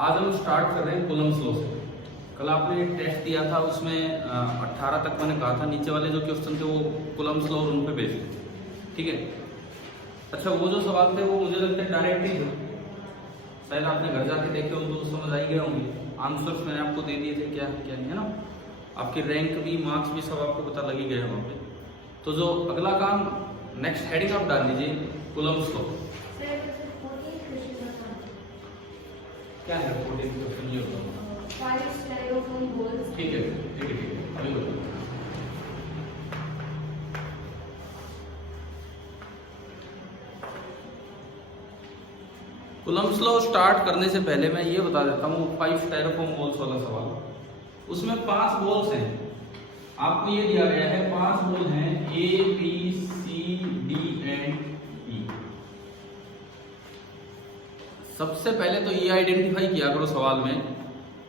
आज हम स्टार्ट कर रहे हैं कूलम्ब्स लॉ से। कल आपने एक टेस्ट दिया था, उसमें 18 तक मैंने कहा था, नीचे वाले जो क्वेश्चन थे वो कूलम्ब्स लॉ और उन पे बेस्ड थे, ठीक है। अच्छा, वो जो सवाल थे वो मुझे लगता है डायरेक्ट ही थे, शायद आपने घर जाके देखे हो तो समझ आई गए होंगे। आंसर्स मैंने आपको दे दिए थे, क्या क्या नहीं है ना, आपकी रैंक भी, मार्क्स भी सब आपको पता लग ही गए वहाँ पे। तो जो अगला काम, नेक्स्ट हेडिंग आप डाल दीजिए कूलम्ब्स लॉ। क्या है 14 क्वेश्चन ये होता है? 5 स्टाइरोफोम बॉल्स। ठीक है ठीक है ठीक है, अभी बताओ। कूलम्ब्स लॉ स्टार्ट करने से पहले मैं ये बता देता हूँ 5 स्टाइरोफोम बॉल्स वाला सवाल। उसमें 5 बॉल्स हैं, आपको ये दिया गया है 5 बॉल हैं, A B C D and E. सबसे पहले तो ये आइडेंटिफाई किया करो सवाल में,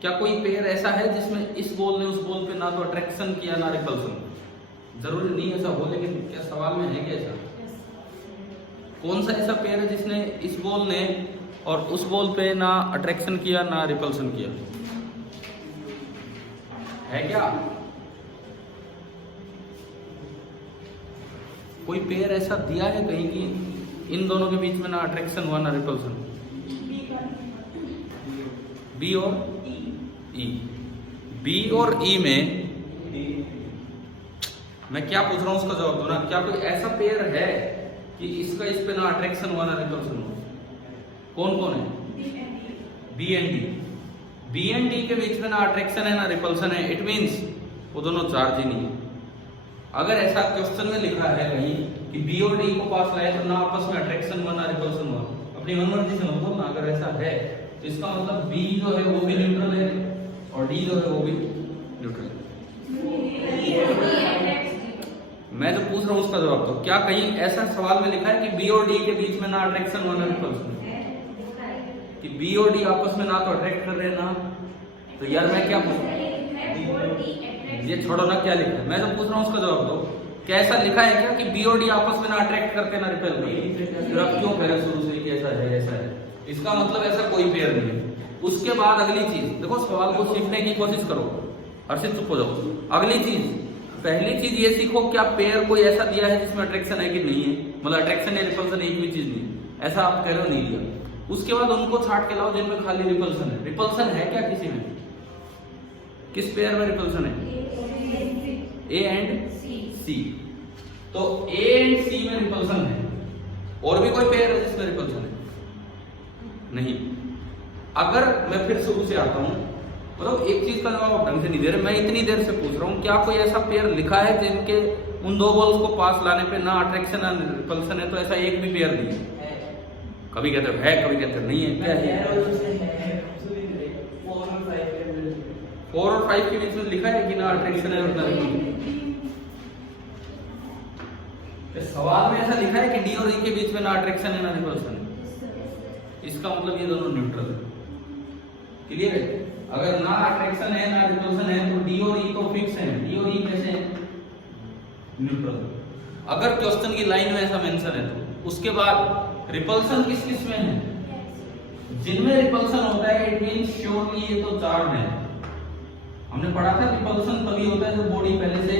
क्या कोई पेयर ऐसा है जिसमें इस बॉल ने उस बॉल पे ना तो अट्रैक्शन किया ना रिपल्सन। जरूरी नहीं ऐसा हो, लेकिन क्या सवाल में है क्या ऐसा? कौन सा ऐसा पेयर है जिसने इस बॉल ने और उस बॉल पे ना अट्रैक्शन किया ना रिपल्सन किया? है क्या कोई पेयर ऐसा दिया है कहीं कि इन दोनों के बीच में ना अट्रैक्शन हुआ ना रिपल्सन? बी और ई। बी और ई में मैं क्या पूछ रहा हूं उसका जवाब दो ना। क्या कोई ऐसा पेयर है कि इसका इस पे ना अट्रैक्शन हुआ ना रिपल्सन हुआ? कौन कौन है? B and D. B and D के बीच में ना अट्रैक्शन है ना रिपल्सन है, इट मींस वो दोनों चार्ज ही नहीं है। अगर ऐसा क्वेश्चन में लिखा है कहीं कि बी और डी को पास लाए तो ना आपस में अट्रैक्शन हुआ ना रिपल्सन हुआ, अपनी मनमर्जी से मत बोलना। अगर ऐसा है तो इसका मतलब बी जो है वो भी न्यूट्रल है और डी जो है वो भी न्यूट्रल है। मैं जो पूछ रहा हूँ उसका जवाब दो। क्या कहीं ऐसा सवाल में लिखा है कि बी और डी के बीच में ना अट्रैक्शन हुआ ना रिपल्सन, कि बी और डी आपस में ना तो अट्रैक्ट कर रहे हैं ना? तो यार मैं क्या पूछ रहा हूँ, ये छोड़ो ना, क्या लिखा है? मैं जो पूछ रहा हूँ उसका जवाब दो। क्या ऐसा लिखा है क्या कि बी और डी आपस में ना अट्रैक्ट करते ना रिपेल करते? फिर अब क्यों कह रहे शुरू से कि ऐसा है ऐसा है? इसका मतलब ऐसा कोई पेयर नहीं है। उसके बाद अगली चीज देखो, सवाल को सीखने की कोशिश करो। हर्षित चुप हो जाओ। अगली चीज, पहली चीज ये सीखो, क्या पेयर कोई ऐसा दिया है जिसमें अट्रैक्शन है कि नहीं है? मतलब अट्रैक्शन या रिपल्सन एक भी चीज नहीं, ऐसा आप कह रहे हो नहीं दिया। उसके बाद उनको छाट के लाओ जिनमें खाली रिपल्सन है। रिपल्सन है क्या किसी में? किस पेयर में रिपल्सन है? ए एंड सी। तो ए एंड सी में रिपल्सन है। और भी कोई पेयर है जिसमें रिपल्सन है? नहीं। अगर मैं फिर शुरू से आता हूं, मतलब एक चीज का जवाब ढंग से नहीं दे रहे, मैं इतनी देर से पूछ रहा हूं, क्या कोई ऐसा पेयर लिखा है जिनके उन दो बॉल्स को पास लाने पे ना अट्रैक्शन ना रिपल्सन है? तो ऐसा एक भी पेयर नहीं है। कभी कहते है, कभी कहते नहीं है। क्या है? 4 और 5 के बीच में लिखा है कि ना अट्रैक्शन है ना रिपल्सन? सवाल में ऐसा लिखा है कि डी और ई के बीच में ना अट्रैक्शन है ना रिपल्सन है? इसका मतलब ये दोनों न्यूट्रल है। क्लियर है? अगर ना अट्रैक्शन है ना रिपल्सन है तो डी और ई तो फिक्स है। डी और ई कैसे हैं? न्यूट्रल। अगर क्वेश्चन की लाइन में ऐसा मेंशन है तो उसके बाद रिपल्सन किस किस में है? जिनमें रिपल्सन होता है इट मींस श्योरली ये तो चार्ज है। हमने पढ़ा था रिपल्सन तभी होता है जब बॉडी पहले से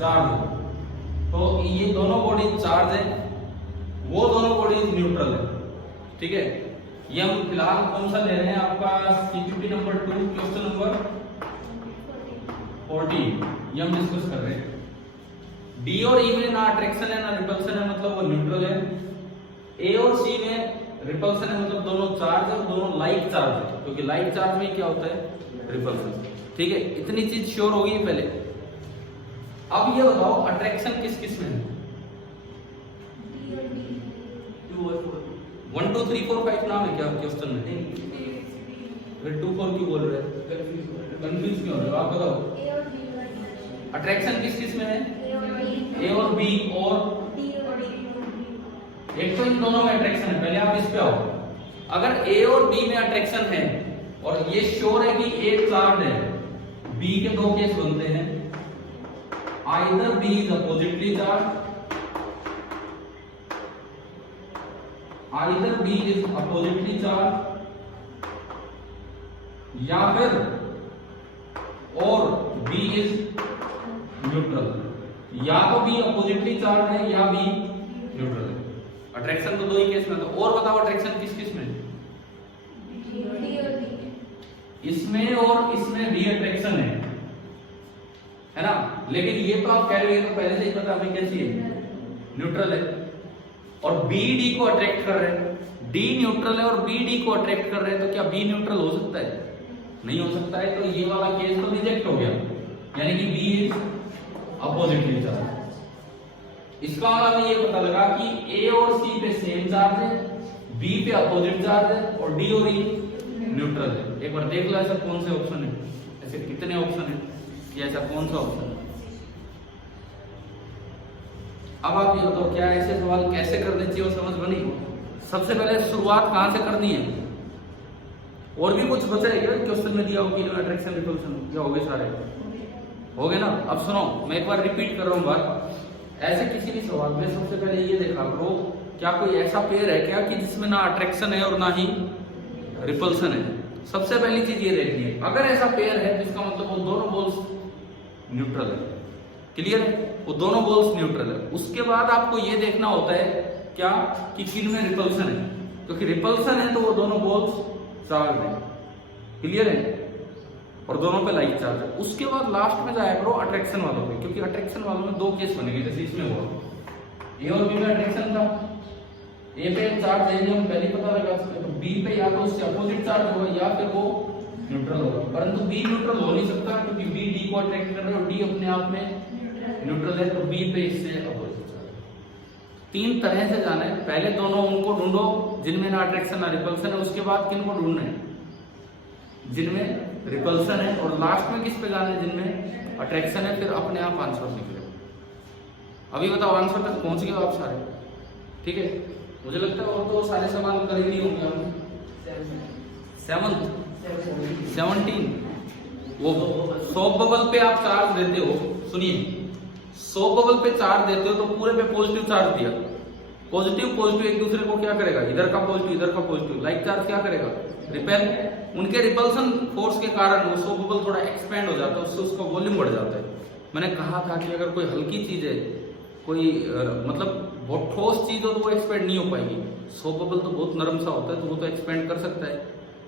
चार्ज हो। तो ये दोनों बॉडी चार्ज है, वो दोनों बॉडी न्यूट्रल है, ठीक है। ये हम फिलहाल कौन सा ले रहे हैं? आपका सीक्यूटी नंबर 2 क्वेश्चन नंबर 14 ये हम डिस्कस कर रहे हैं। डी और ई में ना अट्रैक्शन है ना रिपल्सन है, मतलब वो न्यूट्रल है। ए और सी में रिपल्सन है, मतलब दोनों चार्ज है, दोनों लाइक चार्ज है, क्योंकि लाइक चार्ज में क्या होता है? रिपल्सन। ठीक है, इतनी चीज श्योर होगी पहले। अब ये बताओ अट्रैक्शन किस किस में है? 1 2 3 4 5 नाम है क्या क्वेश्चन में? फिर 2 4 क्यों बोल रहे हैं? कंफ्यूज क्यों हो रहे हो? आप बताओ अट्रैक्शन किस किस में है? ए और बी और एक तो इन दोनों में अट्रैक्शन है। पहले आप इस पे आओ। अगर ए और बी में अट्रैक्शन है और ये श्योर है कि ए चार्ज है, बी के दो केस बनते हैं। either B is oppositely charged, either B is oppositely charged या फिर और बी इज न्यूट्रल, या तो बी अपोजिटली चार्ज है या बी न्यूट्रल है। अट्रैक्शन तो दो ही केस में, तो और बताओ अट्रैक्शन किस किस में? इसमें और इसमें भी अट्रैक्शन है ना। लेकिन ये तो आप कह रहे हो तो पहले से ही पता हमें कैसी है, न्यूट्रल है। और बी डी को अट्रैक्ट कर रहे हैं, डी न्यूट्रल है और बी डी को अट्रैक्ट कर रहे हैं, तो क्या बी न्यूट्रल हो सकता है? नहीं हो सकता है। तो ये वाला केस तो रिजेक्ट हो गया, यानी कि बी इज अपोजिटली चार्ज। इसका मतलब ये पता लगा कि ए और सी पे सेम चार्ज है, बी पे अपोजिट चार्ज है और डी और ई न्यूट्रल है। एक बार देख लो ऐसा कौन से ऑप्शन है, ऐसे कितने ऑप्शन है कि ऐसा कौन सा ऑप्शन है। अब आप ये बताओ क्या ऐसे सवाल कैसे करने चाहिए, और समझ बनी? सबसे पहले शुरुआत कहां से करनी है? और भी कुछ बचा है क्या क्वेश्चन में दिया हो कि अट्रैक्शन रिपल्शन, या हो गए सारे? हो गए ना। अब सुनो, मैं एक बार रिपीट कर रहा हूं बात। ऐसे किसी भी सवाल में सबसे पहले ये देखा करो क्या कोई ऐसा पेयर है क्या कि जिसमें ना अट्रैक्शन है और ना ही रिपल्सन है। सबसे पहली चीज ये देखनी है, अगर ऐसा पेयर है तो इसका मतलब वो दोनों बोल्स न्यूट्रल है। क्लियर है? वो दोनों बोल्स न्यूट्रल है। उसके बाद आपको ये देखना होता है क्या कि किन में रिपल्सन है, क्योंकि रिपल्सन है तो वो दोनों बोल्स चार्ज है। क्लियर है? और दोनों पे लाइक चार्ज है। उसके बाद लास्ट में जाया करो अट्रैक्शन वालों पे, क्योंकि अट्रैक्शन वालों में दो केस बनेंगे, जैसे इसमें हुआ ए और बी में अट्रैक्शन था। ए पे चार्ज है जो हम पहले पता लगा सकते, तो बी पे या तो उससे अपोजिट चार्ज होगा या फिर वो न्यूट्रल होगा। परंतु बी न्यूट्रल हो नहीं सकता क्योंकि बी डी को अट्रैक्ट कर रहा है और डी अपने आप में न्यूट्रल है, तो बी पे इससे अपोजिट चार्ज। तीन तरह से जाना है। पहले दोनों उनको ढूंढो जिनमें ना अट्रैक्शन ना रिपल्सन है, उसके बाद किन को ढूंढना है? जिनमें रिपल्सन है, और लास्ट में किस पे जाना है? जिनमें अट्रैक्शन है। फिर अपने आप आंसर निकलेगा। अभी बताओ आंसर तक पहुंच गए आप सारे? ठीक है, मुझे लगता है और तो सारे सवाल कर ही नहीं होंगे हमने। 17 वो सोप बबल पे आप चार्ज देते हो, सुनिए, सोप बबल पे चार्ज देते हो तो पूरे पे पॉजिटिव चार्ज दिया। पॉजिटिव पॉजिटिव एक दूसरे को क्या करेगा? इधर का पॉजिटिव इधर का पॉजिटिव, लाइक चार्ज क्या करेगा? रिपेल। उनके रिपल्सन फोर्स के कारण वो सोप बबल थोड़ा एक्सपेंड हो जाता है, उससे उसका वॉल्यूम बढ़ जाता है। मैंने कहा था कि अगर कोई हल्की चीज है, कोई मतलब बहुत ठोस चीज हो तो वो एक्सपेंड नहीं हो पाएगी। सोप बबल तो बहुत नरम सा होता है, तो वो तो एक्सपेंड कर सकता है।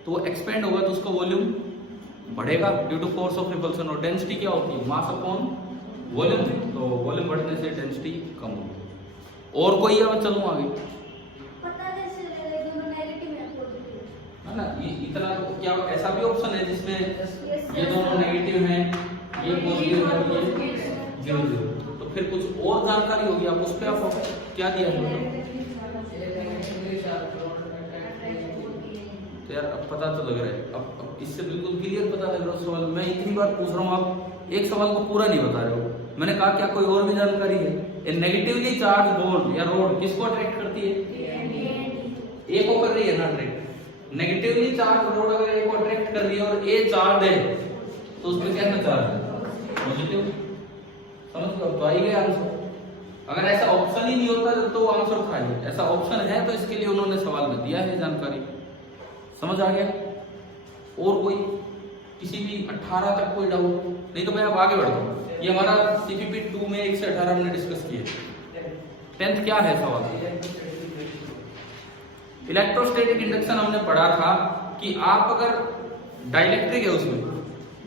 तो वो एक्सपेंड होगा तो उसका वॉल्यूम बढ़ेगा due to force of repulsion. और डेंसिटी क्या होती है? Mass upon volume. तो वॉल्यूम बढ़ने से डेंसिटी कम होगी। और कोई अब चलूं आगे? पता कैसे चलेगा दोनों नेगेटिव है पॉजिटिव है ना। इतना तो क्या ऐसा भी ऑप्शन है जिसमें ये दोनों नेगेटिव हैं, ये पॉजिटिव है, ये 0 0। तो फिर कुछ और जानकारी होगी, आप उस पर आप क्या दिया है? तो यार अब पता तो लग रहा है, अब इससे बिल्कुल क्लियर पता लग रहा है सवाल। मैं इतनी बार पूछ रहा हूँ, आप एक सवाल को पूरा नहीं बता रहे हो। मैंने कहा क्या कोई और भी जानकारी है? नेगेटिवली चार्ज बॉल या रोड किसको अट्रैक्ट करती है? ए को कर रही है ना अट्रैक्ट। नेगेटिवली चार्ज रोड अगर ए को अट्रैक्ट कर रही है और ए चार्ज है तो उसमें कैसा चार्ज है? पॉजिटिव। समझ लो, तो आई गया आंसर। अगर ऐसा ऑप्शन ही नहीं होता तो आंसर था ही। ऐसा ऑप्शन है तो इसके लिए उन्होंने सवाल में दिया है जानकारी। समझ आ गया? और कोई किसी भी 18 तक कोई डाउट? नहीं तो मैं अब आगे बढ़ता हूँ। ये हमारा सीपीपी 2 में 1 से 18 हमने डिस्कस किए। 10th क्या है सवाल? इलेक्ट्रोस्टैटिक इंडक्शन हमने पढ़ा था कि आप अगर डाइलेक्ट्रिक है, उसमें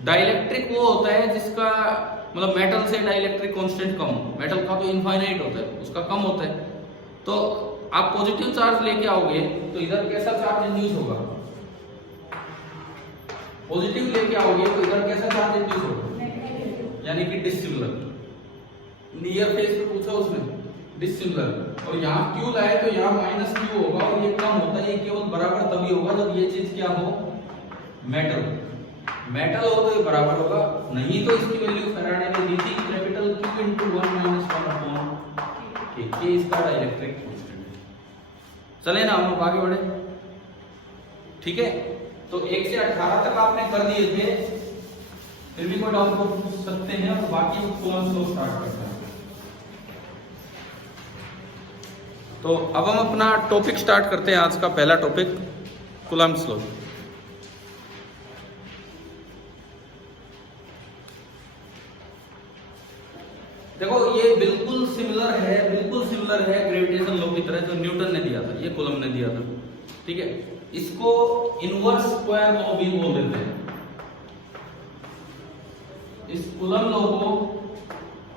डाइलेक्ट्रिक वो होता है जिसका मतलब मेटल से डाइलेक्ट्रिक कांस्टेंट कम हो। मेटल का तो इनफाइनाइट होता है, उसका कम होता है। तो आप पॉजिटिव चार्ज लेके आओगे तो इधर कैसा चार्ज इंड्यूस होगा? पॉजिटिव लेके आओगे तो इधर कैसा चार्ज इंड्यूस होगा? यानी कि डिसिमिलर। नियर फेस पे पूछा उसमें डिसिमिलर। और यहाँ क्यू लाए तो यहाँ माइनस क्यू होगा और ये कम होता है। ये केवल बराबर तभी होगा जब ये चीज क्या हो? मेटल। मेटल हो तो ये बराबर होगा, नहीं तो इसकी वैल्यू फैराडे ने दी थी कैपिटल Q × 1 - 1 अपॉन K। ये इसका डाइलेक्ट्रिक कांस्टेंट है। चले ना हम लोग आगे बढ़े? ठीक है, तो 1 से 18 तक आपने कर दिए थे। फिर भी कोई डाउट पूछ सकते हैं, तो बाकी कॉलम को स्टार्ट करते हैं। तो अब हम अपना टॉपिक स्टार्ट करते हैं। आज का पहला टॉपिक कूलम्ब्स लॉ। देखो ये बिल्कुल सिमिलर है ग्रेविटेशन लॉ की तरह जो न्यूटन ने दिया था, ये कूलम ने दिया था, ठीक है। इसको इनवर्स स्क्वायर लॉ भी बोल देते हैं। इस कूलम लॉ को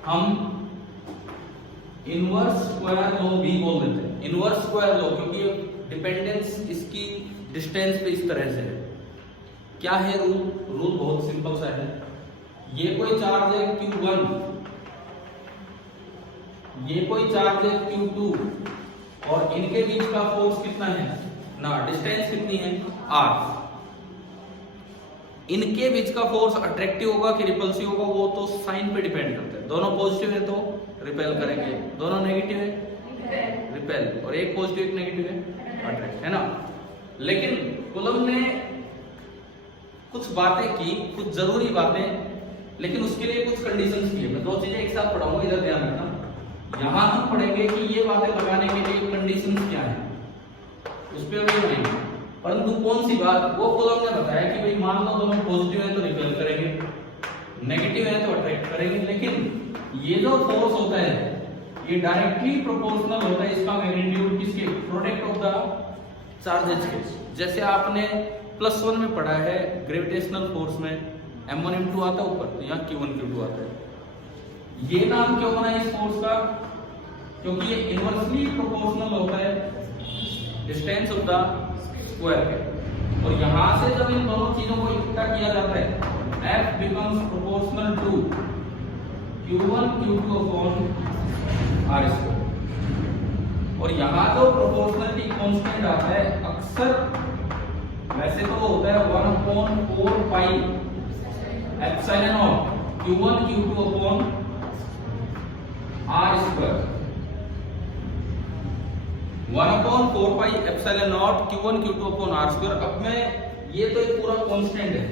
हम इनवर्स स्क्वायर लॉ भी बोल देते हैं। इनवर्स स्क्वायर लॉ क्योंकि डिपेंडेंस इसकी डिस्टेंस पे इस तरह से है। क्या है रूल बहुत सिंपल सा है। ये कोई चार्ज है Q1, ये कोई चार्ज है Q2 और इनके बीच का फोर्स कितना है ना, डिस्टेंस कितनी है R। इनके बीच का फोर्स अट्रैक्टिव होगा कि रिपल्सिव होगा वो तो साइन पे डिपेंड करता है। दोनों पॉजिटिव है तो रिपेल करेंगे, दोनों नेगेटिव है रिपेल, और एक पॉजिटिव एक नेगेटिव है अट्रैक्ट, है ना। लेकिन कूलम ने कुछ बातें की, कुछ जरूरी बातें, लेकिन उसके लिए कुछ कंडीशंस की है। मैं दो चीजें एक साथ पढ़ाऊंगा, इधर ध्यान रखना। यहां हम पढ़ेंगे कि ये बातें लगाने के लिए कंडीशंस क्या है, उस पर भी नहीं, परंतु कौन सी बात वो कूलम ने बताया कि भाई मान लो दोनों पॉजिटिव है तो रिपेल करेंगे, नेगेटिव है तो अट्रैक्ट करेंगे। लेकिन ये जो फोर्स होता है ये डायरेक्टली प्रोपोर्शनल होता है इसका मैग्नीट्यूड किसके, प्रोडक्ट ऑफ द चार्जेस के। जैसे आपने +1 में पढ़ा है ग्रेविटेशनल फोर्स में m1 m2 आता है ऊपर, तो यहाँ q1 q2 आता है। ये नाम क्यों बना इस फोर्स का, क्योंकि ये इनवर्सली प्रोपोर्शनल होता है डिस्टेंस ऑफ द स्क्वायर के। और यहां से जब इन दोनों चीजों को इकट्ठा किया जाता है F becomes proportional to Q1 Q2 upon R square। और यहाँ जो प्रोपोर्शनलिटी कांस्टेंट आता है अक्सर वैसे तो वो होता है 1/4 pi epsilon not Q1 Q2 upon R square। 1/4 pi epsilon not Q1 Q2 upon R square। अब मैं ये तो एक पूरा कांस्टेंट है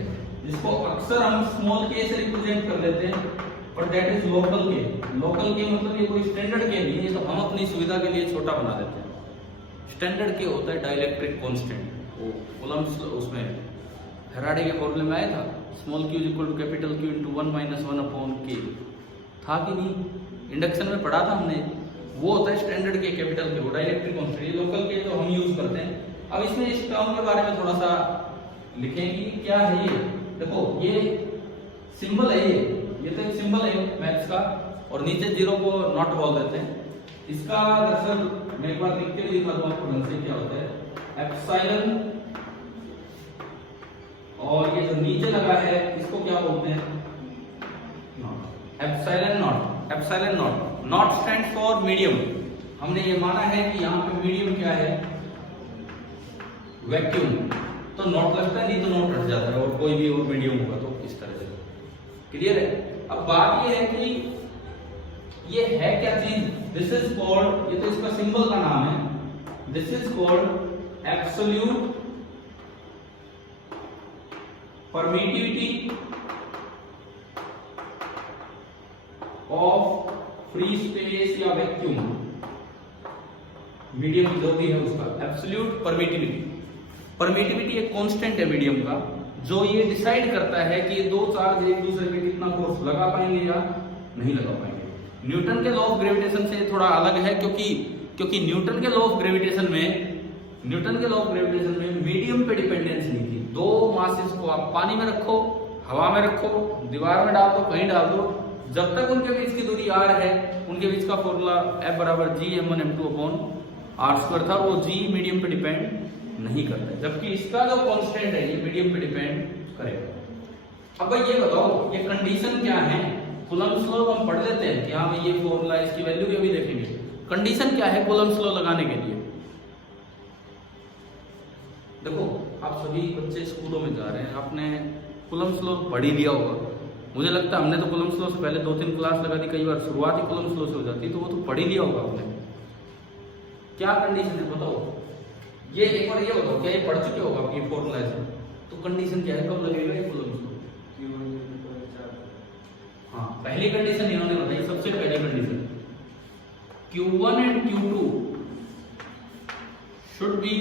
जिसको अक्सर हम स्मॉल के से रिप्रेजेंट कर देते हैं, बट दैट इज लोकल के। लोकल के मतलब ये कोई स्टैंडर्ड के नहीं है, तो हम अपनी सुविधा के लिए छोटा बना देते हैं। स्टैंडर्ड के होता है डाइलेक्ट्रिक कांस्टेंट, वो कूलम्स उसमें फैराडे के फॉर्मूले में आया था, small q equal to capital Q into 1 - 1 upon k, था कि नहीं, इंडक्शन में पढ़ा था हमने। वो होता है स्टैंडर्ड के, कैपिटल के, वो डाइलेक्ट्रिक कांस्टेंट। ये लोकल के तो हम यूज करते हैं। अब इसमें इस टर्म के बारे में थोड़ा सा लिखेंगे क्या है ये। देखो ये सिंबल है, ये तो एक सिंबल है मैथ्स का, और नीचे जीरो को नॉट बोल देते हैं। इसका दरअसल मैं एक बार लिख के दिखा दूं आपको ढंग से क्या होता है। एप्सिलॉन और ये जो नीचे लगा है इसको क्या बोलते हैं, not. Epsilon not, epsilon not, not stand for medium. हमने ये माना है कि यहाँ पे मीडियम क्या है, वैक्यूम, तो नॉट लगता है, नहीं तो नॉट हट जाता है, और कोई भी और मीडियम होगा तो इस तरह से। क्लियर है। अब बात ये है कि ये है क्या चीज, दिस इज कॉल्ड, ये तो इसका सिंबल का नाम है, this is called absolute permittivity of free space या वैक्यूम, मीडियम जो भी है उसका एब्सोल्यूट परमिटिविटी। परमिटिविटी एक कांस्टेंट है मीडियम का, जो ये डिसाइड करता है कि ये दो चार्ज एक दूसरे पे कितना फोर्स लगा पाएंगे या नहीं लगा पाएंगे। न्यूटन के लॉ ऑफ ग्रेविटेशन से थोड़ा अलग है, क्योंकि न्यूटन के लॉ ऑफ ग्रेविटेशन में मीडियम पे डिपेंडेंस नहीं थी। दो मासेस को आप पानी में रखो, हवा में रखो, दीवार में डाल दो, कहीं डाल दो, जब तक उनके बीच की दूरी r है, उनके बीच का फॉर्मूला F बराबर g m1 m2 upon r² था, वो g मीडियम पे डिपेंड नहीं करता है, जबकि इसका जो कांस्टेंट है ये मीडियम पे डिपेंड करेगा। अब भाई ये बताओ ये कंडीशन क्या है, कूलम्ब्स लॉ हम पढ़ लेते हैं कि हाँ ये फॉर्मूला, इसकी वैल्यू भी अभी देखेंगे। कंडीशन क्या है कूलम्ब्स लॉ लगाने के लिए। देखो आप सभी बच्चे स्कूलों में जा रहे हैं, आपने कूलम्ब्स लॉ पढ़ ही लिया होगा। मुझे लगता है हमने तो कूलम्ब्स लॉ से पहले 2-3 क्लास लगा दी, कई बार शुरुआत ही कूलम्ब्स लॉ से हो जाती, तो वो तो पढ़ ही लिया होगा आपने। क्या कंडीशन है बताओ, ये एक बार ये बताओ, क्या ये पढ़ चुके होगा आप ये फॉर्मूला है, तो कंडीशन क्या है, कब लगेगा ये कूलम्ब्स लॉ। हाँ पहली कंडीशन इन्होंने बताई, सबसे पहली condition Q1 and Q2 should be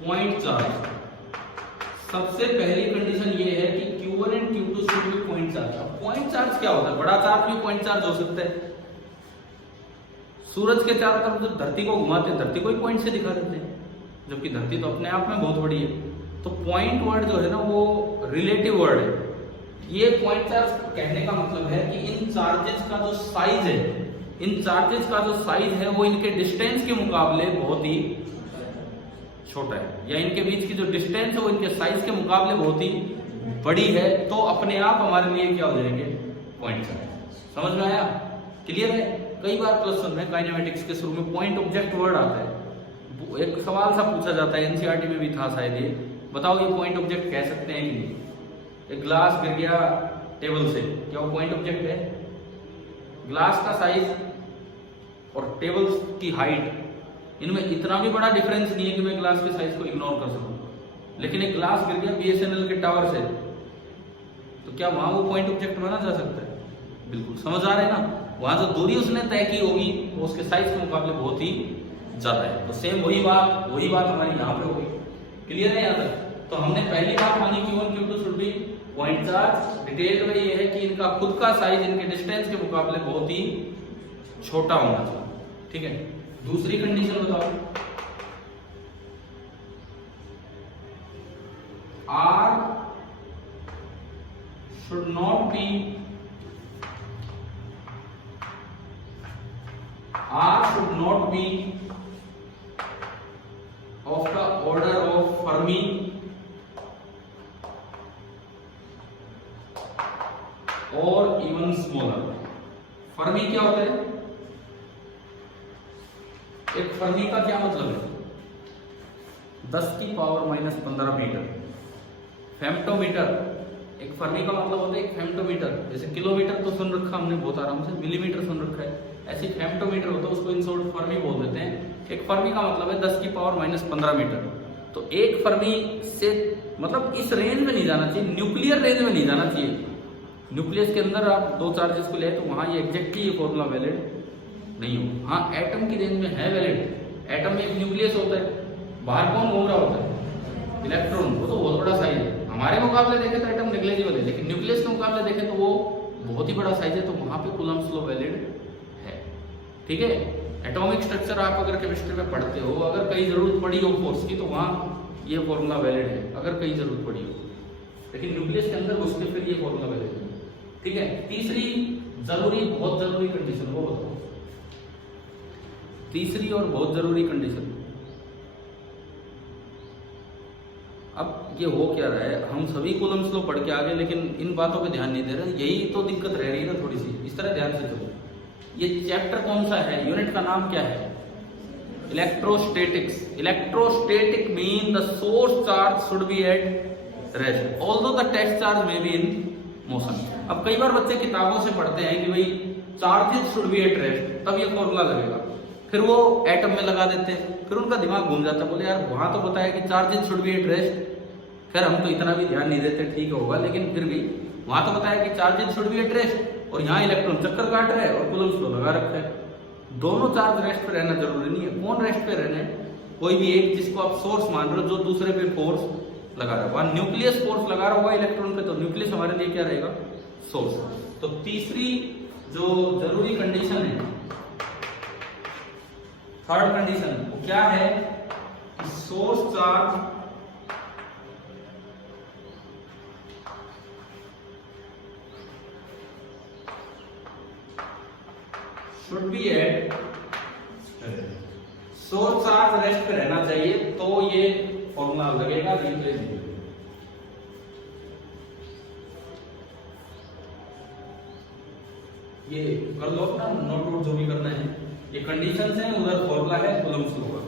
point charge, सबसे पहली कंडीशन ये है कि Q1 and Q2 should be point charge. अब पॉइंट चार्ज क्या होता है? बड़ा चार्ज भी पॉइंट चार्ज हो सकता है। सूरज के चारों तरफ जब धरती को घुमाते हैं, धरती को ही पॉइंट से दिखा देते हैं, जबकि धरती तो अपने आप में बहुत बड़ी है। तो पॉइंट वर्ड जो है ना वो रिलेटिव वर्ड है। ये पॉइंट चार्ज कहने का मतलब है कि इन चार्जेस का जो साइज है, इन चार्जेस का जो साइज है वो इनके डिस्टेंस के मुकाबले बहुत ही छोटा है, या इनके बीच की जो डिस्टेंस है वो इनके साइज के मुकाबले बहुत ही बड़ी है। तो अपने आप हमारे लिए क्या हो जाएंगे? Point charge. समझ में आया? क्लियर है? कई बार प्लस वन में काइनेमेटिक्स के शुरू में पॉइंट ऑब्जेक्ट वर्ड आता है। एक सवाल सा पूछा जाता है, एनसीईआरटी में भी था शायद, ये बताओ ये पॉइंट ऑब्जेक्ट कह सकते हैं कि नहीं? एक ग्लास गिर गया टेबल से, क्या वो पॉइंट ऑब्जेक्ट है? ग्लास का साइज और टेबल की हाइट, इनमें इतना भी बड़ा डिफरेंस नहीं है कि मैं ग्लास के साइज को इग्नोर कर सकूं। लेकिन एक ग्लास गिर गया बीएसएनएल के टावर से, तो क्या वहां वो पॉइंट ऑब्जेक्ट माना जा सकता है? बिल्कुल। समझ आ रहा है ना? वहां जो दूरी उसने तय की होगी वो उसके साइज के मुकाबले बहुत ही ज्यादा है। तो सेम वही बात हमारी यहाँ पे होगी। क्लियर है यहाँ तक? तो हमने पहली बात मानी Q1 Q2 should be point charge. Detail में ये है कि इनका खुद का साइज इनके डिस्टेंस के मुकाबले बहुत ही छोटा होना चाहिए। ठीक है। दूसरी कंडीशन बताओ, R should not be of the order of Fermi or even smaller। Fermi क्या होता है? एक फर्मी का क्या मतलब है? 10 की पावर माइनस 15 मीटर। फेम्टोमीटर, एक फर्मी का मतलब होता है एक फेम्टोमीटर। जैसे किलोमीटर तो सुन रखा हमने बहुत आराम से, मिलीमीटर सुन रखा है, ऐसे फेम्टोमीटर होता है, उसको इन शॉर्ट फर्मी बोल देते हैं। एक फर्मी का मतलब है 10 की पावर माइनस 15 मीटर। तो एक फर्मी से मतलब इस रेंज में नहीं जाना चाहिए, न्यूक्लियर रेंज में नहीं जाना चाहिए। न्यूक्लियस के अंदर आप दो चार्जेस को ले तो वहां ये एग्जैक्टली ये फॉर्मूला वैलिड नहीं हो। हाँ, एटम की रेंज में है वैलिड। एटम में एक न्यूक्लियस होता है, बाहर कौन घूम रहा होता है? इलेक्ट्रॉन। वो तो बहुत बड़ा साइज है। हमारे मुकाबले देखें तो एटम नेग्लिजिबल है, लेकिन न्यूक्लियस के मुकाबले देखें तो वो बहुत ही बड़ा साइज है। तो वहां पे कूलम्ब्स लॉ वैलिड है। ठीक है। एटॉमिक स्ट्रक्चर आप अगर केमिस्ट्री में पढ़ते हो, अगर कहीं जरूरत पड़ी हो फोर्स की, तो वहां ये फॉर्मूला वैलिड है, अगर कहीं जरूरत पड़ी हो। लेकिन न्यूक्लियस के अंदर घुस के फिर ये फॉर्मूला वैलिड है। ठीक है। तीसरी जरूरी, बहुत जरूरी कंडीशन वो बताओ। तीसरी और बहुत जरूरी कंडीशन। अब ये हो क्या रहा है, हम सभी कूलम्ब्स लॉ पढ़ के आगे, लेकिन इन बातों पे ध्यान नहीं दे रहे। यही तो दिक्कत रह रही है ना थोड़ी सी। इस तरह ध्यान से चलो। ये चैप्टर कौन सा है? यूनिट का नाम क्या है? Electrostatics. Electrostatic mean the source charge should be at rest although the test charge may be in motion. अब कई बार बच्चे किताबों से पढ़ते हैं कि भाई charges should be at rest, तब ये फॉर्मूला लगेगा, फिर वो एटम में लगा देते हैं, फिर उनका दिमाग घूम जाता है। बोले यार वहां तो बताया कि charges should be at rest, फिर हम तो इतना भी ध्यान नहीं देते, ठीक होगा, लेकिन फिर भी वहां तो बताया कि charges should be at rest, और यहाँ इलेक्ट्रॉन चक्कर काट रहे हैं और कूलम्ब्स लॉ लगा रखा है। दोनों चार्ज रेस्ट पे रहना जरूरी नहीं है। कौन रेस्ट पे रहना है? कोई भी एक जिसको आप सोर्स मान रहे हो, जो दूसरे पे फोर्स लगा रहा है। वहां न्यूक्लियस फोर्स लगा रहा होगा इलेक्ट्रॉन पे, तो न्यूक्लियस हमारे लिए क्या रहेगा? सोर्स। तो तीसरी जो जरूरी कंडीशन है, थर्ड कंडीशन, वो क्या है? Source charge should be at, source charge rest पे रहना चाहिए, तो ये फॉर्मूला लगेगा, रिप्लेस नहीं। ये कर लो अपना नोट वोट जो भी करना है। ये कंडीशंस हैं, उधर फॉर्मूला है कूलम्ब्स लॉ का।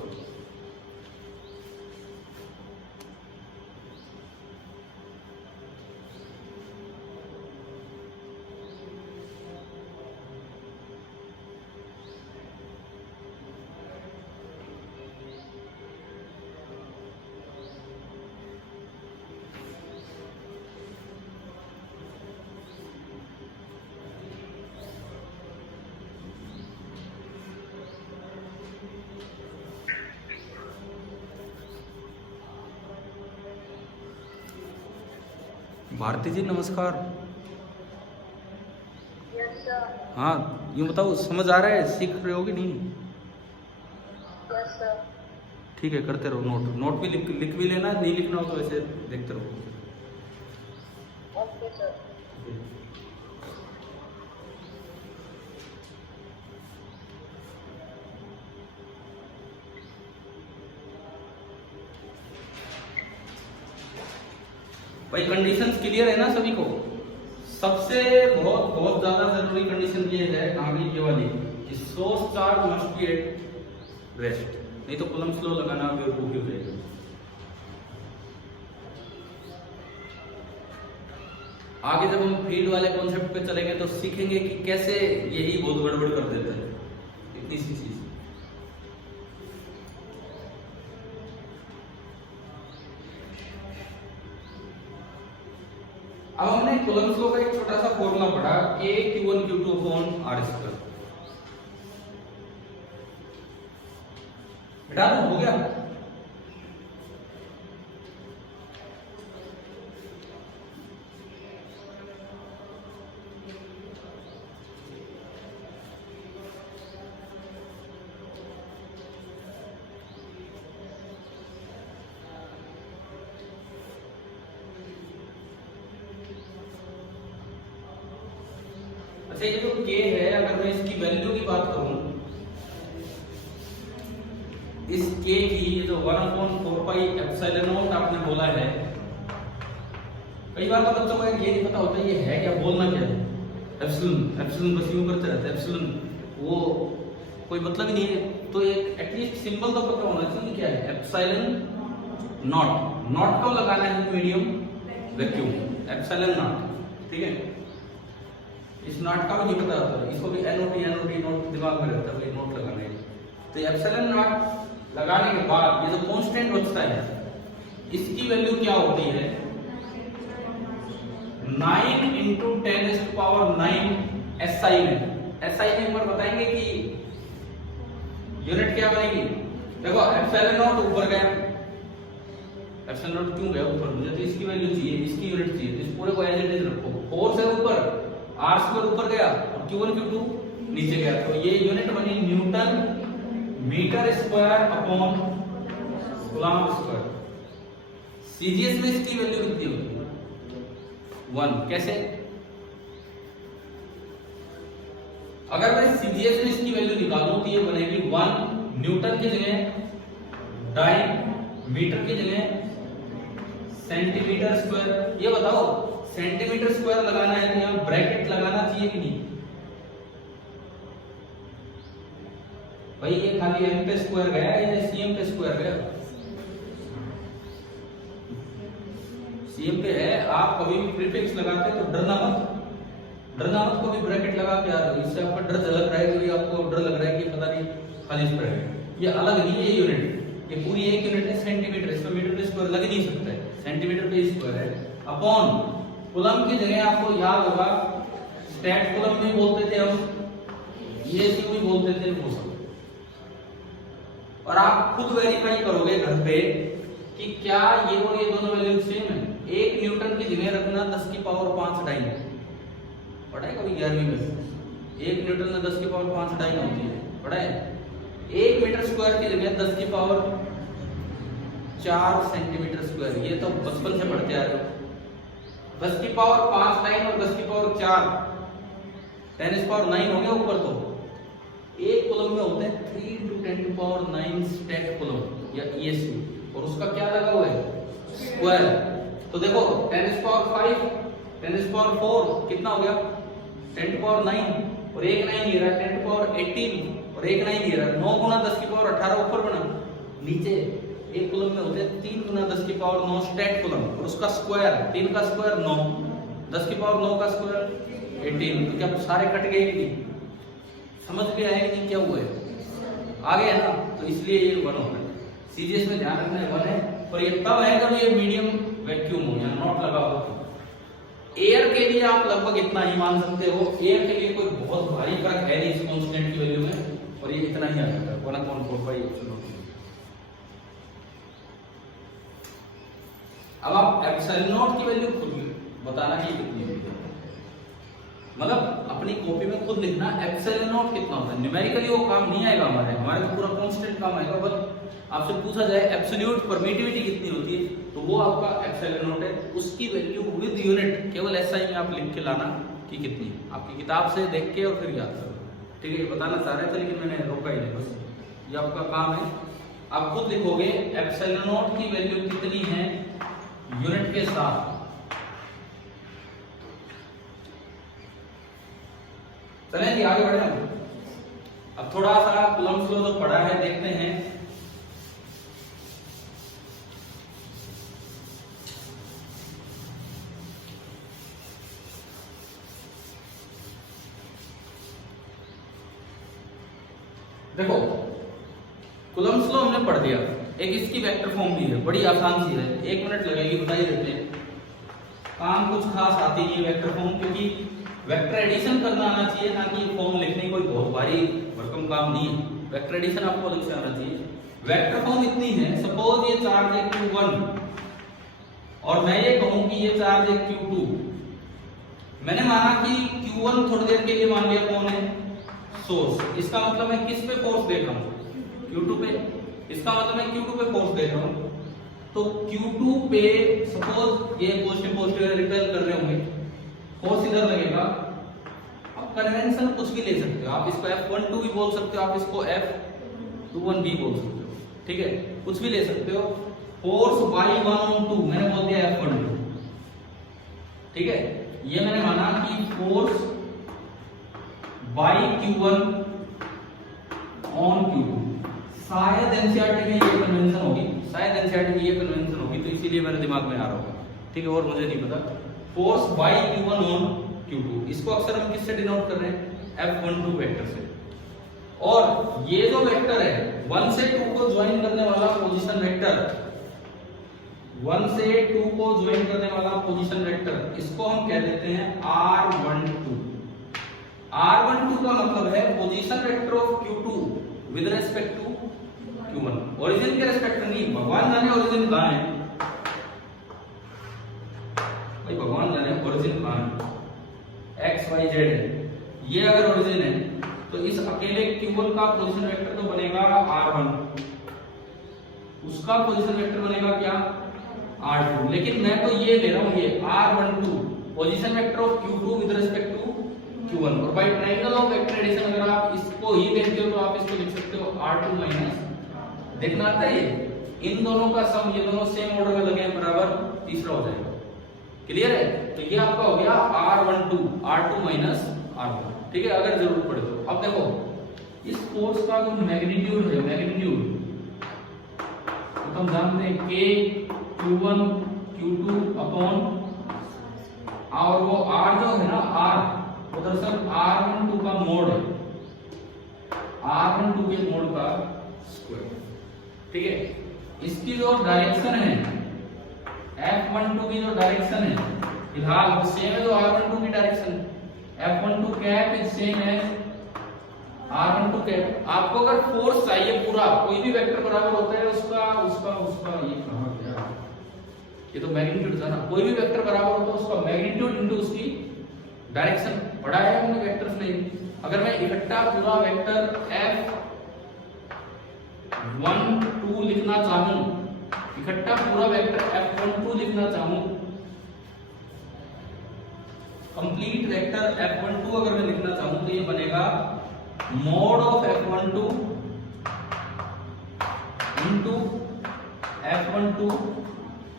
भारती जी नमस्कार। Yes sir. हाँ, यूँ बताओ समझ आ रहा है, सीख रहे हो कि नहीं? Yes sir. ठीक है, करते रहो नोट। नोट भी लिख भी लेना, नहीं लिखना हो तो ऐसे देखते रहो। Okay sir. भाई कंडीशंस क्लियर है ना सभी को? सबसे बहुत बहुत ज्यादा जरूरी कंडीशन ये है आगे ये वाली कि source charge must be at rest, नहीं तो कूलम्ब लॉ लगाना बेवकूफी हो जाएगी। आगे जब हम फील्ड वाले कॉन्सेप्ट पे चलेंगे तो सीखेंगे कि कैसे यही बहुत गड़बड़ कर देता है इतनी सी चीज। अब हमने कूलम्ब लॉ का एक छोटा सा फॉर्मूला पढ़ा K Q1 Q2 upon R square. बेटा हो गया? अच्छा, ये जो K है, अगर मैं इसकी वैल्यू की बात करूं, इस K की ये जो 1/4πε0 आपने बोला है, कई बार तो बच्चों को ये नहीं पता होता ये है क्या, बोलना क्या है। एप्सिलॉन एप्सिलॉन बस यूं करते रहते हैं, एप्सिलॉन वो कोई मतलब ही नहीं है। तो एक एटलीस्ट सिंबल तो पता होना चाहिए क्या है। एप्सिलॉन नॉट, नॉट कब लगाना है मीडियम वैक्यूम, एप्सिलॉन नॉट, ठीक है। इस नॉट का भी नहीं पता होता, इसको भी एनओटी नोट दिमाग में रहता है, भाई नोट लगाना है। तो एप्सिलॉन नॉट लगाने के बाद ये जो कांस्टेंट बचता है इसकी वैल्यू क्या होती है? 9 × 10⁹ SI में। SI में एक बार बताएंगे कि यूनिट क्या बनेगी। देखो एप्सिलॉन नॉट ऊपर गया, एप्सिलॉन नॉट क्यों गया ऊपर? मुझे तो इसकी वैल्यू चाहिए, इसकी यूनिट चाहिए, तो इस पूरे को एज इट इज रखो। 4 से ऊपर R स्क्वायर ऊपर गया और Q1 Q2 नीचे गया, तो ये यूनिट बनी newton metre square upon coulomb square. CGS में इसकी वैल्यू कितनी होगी? 1। कैसे? अगर मैं सीजीएस में इसकी वैल्यू निकालूं तो ये बनेगी 1 न्यूटन की जगह डाई मीटर की जगह सेंटीमीटर स्क्वायर। ये बताओ सेंटीमीटर स्क्वायर लगाना है तो यहां ब्रैकेट लगाना चाहिए कि नहीं? भाई ये खाली एम पे स्क्वायर गया या सीएम पे स्क्वायर गया? सीएम पे है। आप कभी भी प्रीफिक्स लगाते हैं तो डरना मत कभी ब्रैकेट लगा के आ रहे हो, इससे आपका डर झलक रहा है कि आपको डर लग रहा है कि पता नहीं खाली स्क्वायर है। ये अलग नहीं है, ये यूनिट, ये पूरी एक यूनिट है सेंटीमीटर, इसमें मीटर पे स्क्वायर लग ही नहीं सकता है, सेंटीमीटर पे स्क्वायर है। अपॉन कूलम्ब की जगह आपको याद होगा स्टैट कूलम्ब भी बोलते थे हम, ये भी बोलते थे वो सब। और आप खुद वेरीफाई करोगे घर पे कि क्या ये और ये दोनों वैल्यू सेम है। 1 न्यूटन की जगह रखना 10⁵ डाइन, पढ़ा है कभी 11वीं में? 1 न्यूटन में 10⁵ डाइन होती है, पढ़ा है? 1 मीटर स्क्वायर की जगह 10⁴ सेंटीमीटर स्क्वायर, ये तो बचपन से पढ़ते आ रहे हो। 10⁵ डाइन और 10⁴ 10⁹ हो गया ऊपर, तो एक कूलम्ब में होते हैं 3 × 10⁹ स्टैट कूलम्ब या ESU, और उसका क्या लगा हुआ है? स्क्वायर। तो देखो 10⁵ 10⁴ कितना हो गया? 10⁹ और एक 9 ये रहा 10⁻18 और एक 9 ये रहा 9 × 10⁻18 ऊपर बना, नीचे एक कूलम्ब में होते हैं 3 × 10⁹ स्टैट कूलम्ब और उसका स्क्वायर, 3 का स्क्वायर 9, 10⁹ का स्क्वायर 18। तो क्या सारे कट गए कि नहीं? समझ में आया कि नहीं क्या हुआ है? आ गया ना? तो इसलिए ये 1 होता है। सीजीएस में ध्यान रखना है 1 है, और ये तब है जब ये मीडियम वैक्यूम हो या नॉट लगा हो। एयर के लिए आप लगभग इतना ही मान सकते हो, एयर के लिए कोई बहुत भारी फर्क है नहीं इस कांस्टेंट की वैल्यू में, और ये इतना ही आ जाता है 1/4πε0। अब आप एप्सिलॉन नॉट की वैल्यू खुद बताना कि कितनी होगी। मतलब अपनी कॉपी में खुद लिखना एप्सिलॉन नॉट कितना होता है। न्यूमेरिकली वो काम नहीं आएगा, हमारे तो पूरा कांस्टेंट काम आएगा। बस आपसे पूछा जाए एब्सोल्यूट परमिटिविटी कितनी होती है, तो वो आपका एप्सिलॉन नॉट है। उसकी वैल्यू विद यूनिट केवल एसआई में आप लिख के लाना कि कितनी है, आपकी किताब से देख के और फिर याद करो। ठीक है, ये बताना चाह रहे थे लेकिन मैंने रोका ही नहीं, बस ये आपका काम है। आप खुद लिखोगे एप्सिलॉन नॉट की वैल्यू कितनी है यूनिट के साथ। चलें जी आगे बढ़े। अब थोड़ा सा कूलम्ब्स लॉ जो पढ़ा है देखते हैं। देखो कूलम्ब्स लॉ हमने पढ़ दिया, एक इसकी वेक्टर फॉर्म भी है, बड़ी आसान सी है, 1 मिनट लगेगी, बता ही देते हैं। काम कुछ खास आती नहीं है वेक्टर फॉर्म, क्योंकि वेक्टर एडिशन करना आना चाहिए, ना कि फॉर्म लिखने कोई बहुत भारी भरकम काम नहीं है। वेक्टर एडिशन आपको अलग से आना चाहिए। वेक्टर फॉर्म इतनी है, सपोज ये चार्ज है Q1 और मैं ये कहूं कि ये चार्ज है Q2। मैंने माना कि Q1 थोड़ी देर के लिए मान लिया कौन है, सोर्स। इसका मतलब मैं किस पे फोर्स देख रहा हूं, Q2 पे। इसका मतलब मैं Q2 पे फोर्स देख रहा हूं, तो Q2 पे सपोज ये पॉजिटिव रिपेल कर रहे होंगे, फोर्स इधर लगेगा। अब कन्वेंशन कुछ भी ले सकते हो आप, इसको F12 भी बोल सकते हो, आप इसको F21 भी बोल सकते हो। ठीक है, कुछ भी ले सकते हो। फोर्स बाई 1/2 मैंने बोल दिया F12। ठीक है, ये मैंने माना कि force by Q1 on Q2। शायद एनसीईआरटी में ये कन्वेंशन होगी, शायद एनसीईआरटी में ये कन्वेंशन होगी, तो इसीलिए मेरे दिमाग में आ रहा होगा। ठीक है, और मुझे नहीं पता। Force by Q1 on Q2, इसको अक्सर हम किससे डिनोट कर रहे हैं, F12 वेक्टर से। और ये जो वेक्टर है 1 से 2 को ज्वाइन करने वाला पोजीशन वेक्टर, 1 से 2 को ज्वाइन करने वाला पोजीशन वेक्टर, इसको हम कह देते हैं R12। R12 का मतलब है position vector of Q2 with respect to Q1। Origin के रेस्पेक्ट में नहीं, भगवान जाने ओरिजिन कहां है भाई, भगवान जाने ओरिजिन कहां है, x y z है। ये अगर ओरिजिन है तो इस अकेले Q1 का पोजीशन वेक्टर तो बनेगा R1, उसका पोजीशन वेक्टर बनेगा क्या, R2। लेकिन मैं तो ये ले रहा हूं, ये R12 position vector of Q2 with respect to Q1। और by triangle of vector addition अगर आप इसको ही देखते हो तो आप इसको लिख सकते हो R2 माइनस, देखना आता है ये इन दोनों का सम, ये दोनों सेम ऑर्डर में लगे हैं बराबर, तीसरा हो जाएगा। क्लियर है, तो ये आपका हो गया R12 R2 माइनस R1। ठीक है, अगर जरूरत पड़े तो। अब देखो इस फोर्स का जो मैग्नीट्यूड है, मैग्नीट्यूड तो हम जानते हैं K Q1 Q2 अपॉन, और वो R जो है ना, R वो दरअसल R12 का मोड है, R12 के मोड का स्क्वायर। ठीक है, इसकी जो डायरेक्शन है F12 की जो डायरेक्शन है फिलहाल सेम है जो R12 की direction, F12 cap is same as R12 cap. आपको अगर फोर्स चाहिए पूरा, कोई भी वेक्टर बराबर होता है उसका उसका उसका ये कहां गया, ये तो मैग्नीट्यूड था ना, कोई भी वेक्टर बराबर होता है उसका मैग्नीट्यूड इनटू उसकी डायरेक्शन, पढ़ा है हमने वेक्टर्स में। अगर मैं इकट्ठा पूरा वेक्टर F12 लिखना चाहूं, इकट्ठा पूरा वेक्टर F12 लिखना चाहूं, कंप्लीट वेक्टर F12 अगर मैं लिखना चाहूं तो ये बनेगा mode of F12 into F12